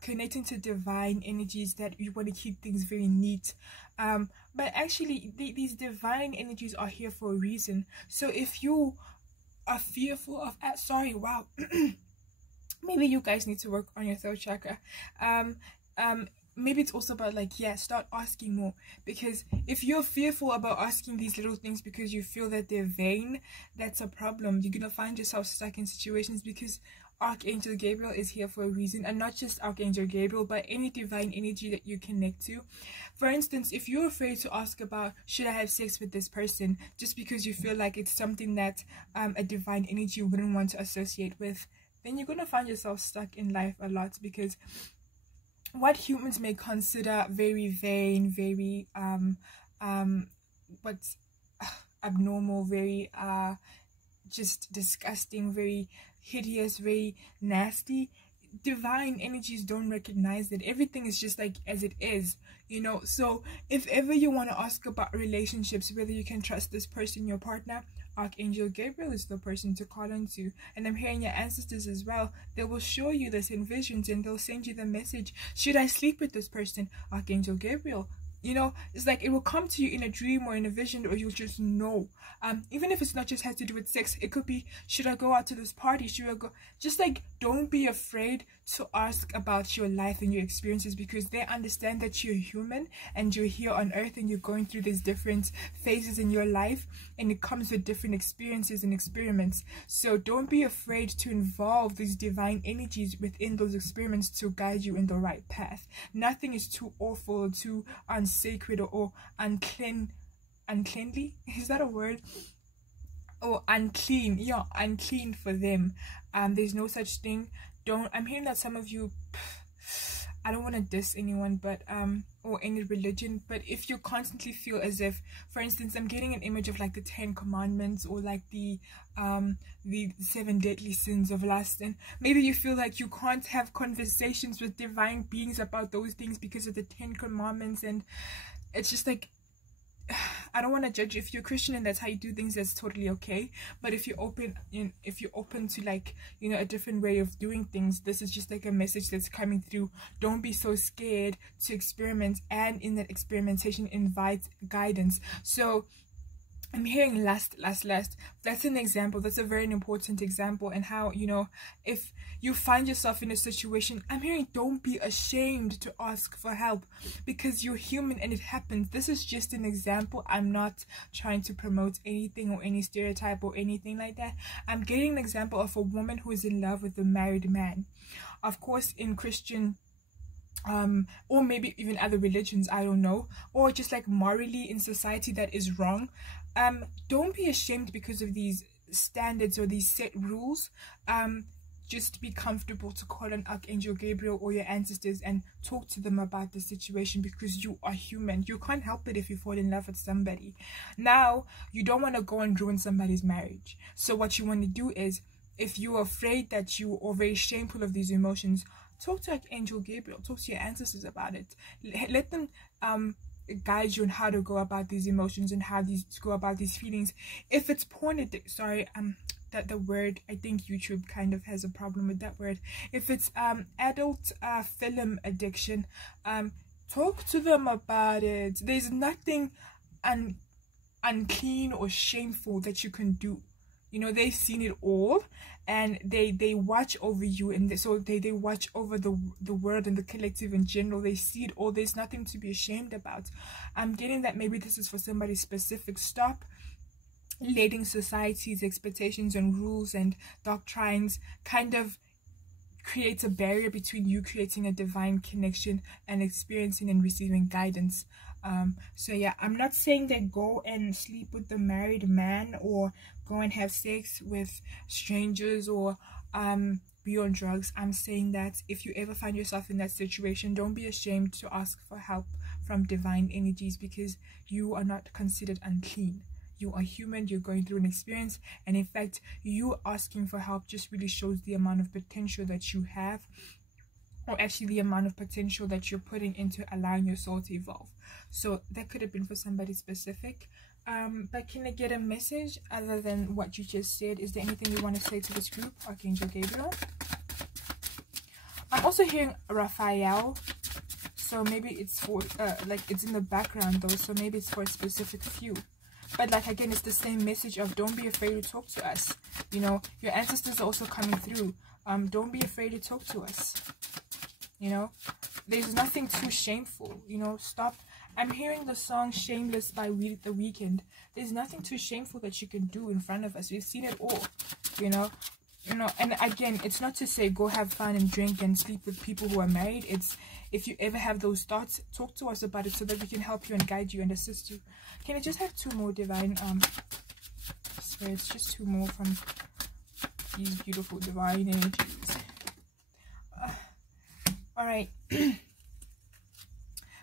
connecting to divine energies, that you want to keep things very neat, but actually these divine energies are here for a reason. So if you are fearful of maybe you guys need to work on your third chakra. Maybe it's also about start asking more, because if you're fearful about asking these little things because you feel that they're vain, that's a problem. You're gonna find yourself stuck in situations, because Archangel Gabriel is here for a reason. And not just Archangel Gabriel, but any divine energy that you connect to. For instance, if you're afraid to ask about, should I have sex with this person, just because you feel like it's something that a divine energy wouldn't want to associate with, then you're gonna find yourself stuck in life a lot. Because what humans may consider very vain, very what's abnormal, very just disgusting, very hideous, very nasty, divine energies don't recognize that. Everything is just like as it is, so if ever you want to ask about relationships, whether you can trust this person, your partner, Archangel Gabriel is the person to call into. And I'm hearing your ancestors as well. They will show you this in visions, and they'll send you the message, should I sleep with this person? Archangel Gabriel. It's like it will come to you in a dream or in a vision, or you'll just know. Even if it's not just has to do with sex, it could be, should I go out to this party? Should I go? Just don't be afraid to ask about your life and your experiences, because they understand that you're human and you're here on earth and you're going through these different phases in your life, and it comes with different experiences and experiments. So don't be afraid to involve these divine energies within those experiments to guide you in the right path. Nothing is too awful or too unsacred or uncleanly, is that a word? Or unclean, unclean for them. There's no such thing. I'm hearing that some of you, I don't want to diss anyone, but or any religion, but if you constantly feel as if, for instance, I'm getting an image of like the 10 commandments, or like the 7 deadly sins of lust, and maybe you feel like you can't have conversations with divine beings about those things because of the 10 commandments, and it's just like, I don't want to judge. If you're Christian and that's how you do things, that's totally okay. But if you're open, to a different way of doing things, this is just like a message that's coming through. Don't be so scared to experiment, and in that experimentation, invite guidance. So I'm hearing lust. That's an example. That's a very important example. And how, if you find yourself in a situation, I'm hearing don't be ashamed to ask for help, because you're human and it happens. This is just an example. I'm not trying to promote anything or any stereotype or anything like that. I'm getting an example of a woman who is in love with a married man. Of course, in Christian or maybe even other religions, I don't know, or just like morally in society that is wrong. Don't be ashamed because of these standards or these set rules. Just be comfortable to call on Archangel Gabriel or your ancestors and talk to them about the situation, because you are human. You can't help it if you fall in love with somebody. Now, you don't want to go and ruin somebody's marriage. So what you want to do is, if you're afraid that you are very shameful of these emotions, talk to Archangel Gabriel, talk to your ancestors about it. Let them guide you on how to go about these emotions and how to go about these feelings. If it's porn addiction, sorry, that the word, I think YouTube kind of has a problem with that word. If it's adult film addiction, talk to them about it. There's nothing unclean or shameful that you can do. You know, they've seen it all, and they watch over you, and so they watch over the world and the collective in general. They see it all. There's nothing to be ashamed about. I'm getting that maybe this is for somebody specific. Stop letting society's expectations and rules and doctrines kind of create a barrier between you creating a divine connection and experiencing and receiving guidance. So yeah, I'm not saying that go and sleep with the married man or go and have sex with strangers or be on drugs. I'm saying that if you ever find yourself in that situation, don't be ashamed to ask for help from divine energies, because you are not considered unclean. You are human, you're going through an experience, and in fact, you asking for help just really shows the amount of potential that you have, or actually the amount of potential that you're putting into allowing your soul to evolve. So that could have been for somebody specific. But can I get a message other than what you just said? Is there anything you want to say to this group, Archangel Gabriel? I'm also hearing Raphael, so maybe it's for like it's in the background though, so maybe it's for a specific few. But like again, it's the same message of don't be afraid to talk to us. You know, your ancestors are also coming through. Don't be afraid to talk to us. You know, there's nothing too shameful. You know, stop. I'm hearing the song Shameless by The Weeknd. There's nothing too shameful that you can do in front of us. We've seen it all. You know, and again, it's not to say go have fun and drink and sleep with people who are married. It's if you ever have those thoughts, talk to us about it so that we can help you and guide you and assist you. Can I just have two more divine spirits? Just two more from these beautiful divine energies. All right.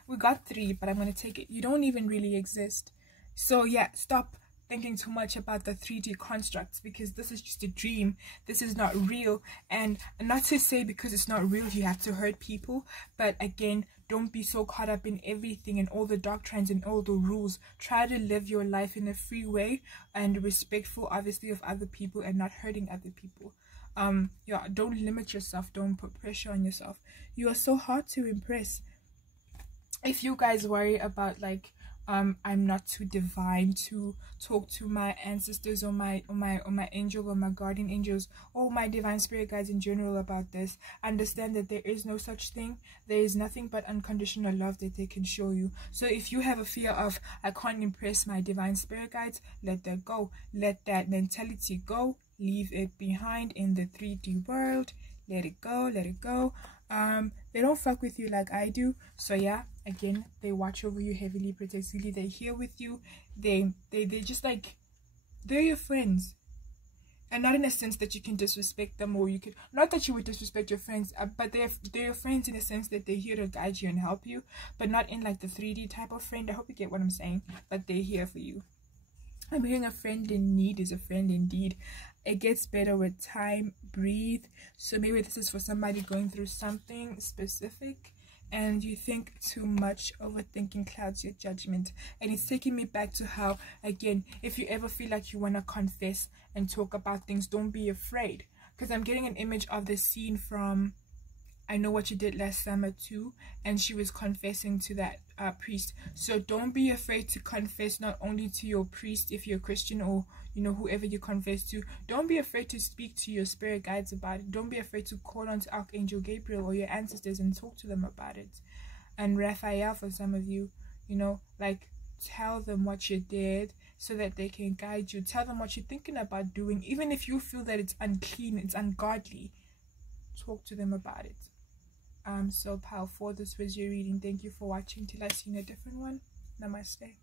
We got three, but I'm going to take it. You don't even really exist. So yeah, stop thinking too much about the 3D constructs, because this is just a dream. This is not real. And not to say because it's not real you have to hurt people, but again, don't be so caught up in everything and all the doctrines and all the rules. Try to live your life in a free way and respectful, obviously, of other people and not hurting other people. Yeah, don't limit yourself. Don't put pressure on yourself. You are so hard to impress. If you guys worry about like I'm not too divine to talk to my ancestors or my angel or my guardian angels or my divine spirit guides in general about this, understand that there is no such thing. There is nothing but unconditional love that they can show you. So if you have a fear of I can't impress my divine spirit guides, let that go. Let that mentality go. Leave it behind in the 3D world. Let it go. Let it go. They don't fuck with you like I do. So yeah, again, they watch over you heavily, protectively. They're here with you. They just like, they're your friends. And not in a sense that you can disrespect them, or you could, not that you would disrespect your friends, but they're your friends in a sense that they're here to guide you and help you, but not in like the 3D type of friend. I hope you get what I'm saying, but they're here for you. I'm hearing a friend in need is a friend indeed. It gets better with time. Breathe. So maybe this is for somebody going through something specific and you think too much. Overthinking clouds your judgment. And it's taking me back to how, again, if you ever feel like you want to confess and talk about things, don't be afraid. Because I'm getting an image of the scene from I Know What You Did Last Summer too, and she was confessing to that priest. So don't be afraid to confess, not only to your priest if you're Christian, or you know, whoever you confess to. Don't be afraid to speak to your spirit guides about it. Don't be afraid to call on to Archangel Gabriel or your ancestors and talk to them about it. And Raphael, for some of you, you know, like, tell them what you did so that they can guide you. Tell them what you're thinking about doing, even if you feel that it's unclean, it's ungodly. Talk to them about it. so powerful. This was your reading. Thank you for watching. Till I see you in a different one. Namaste.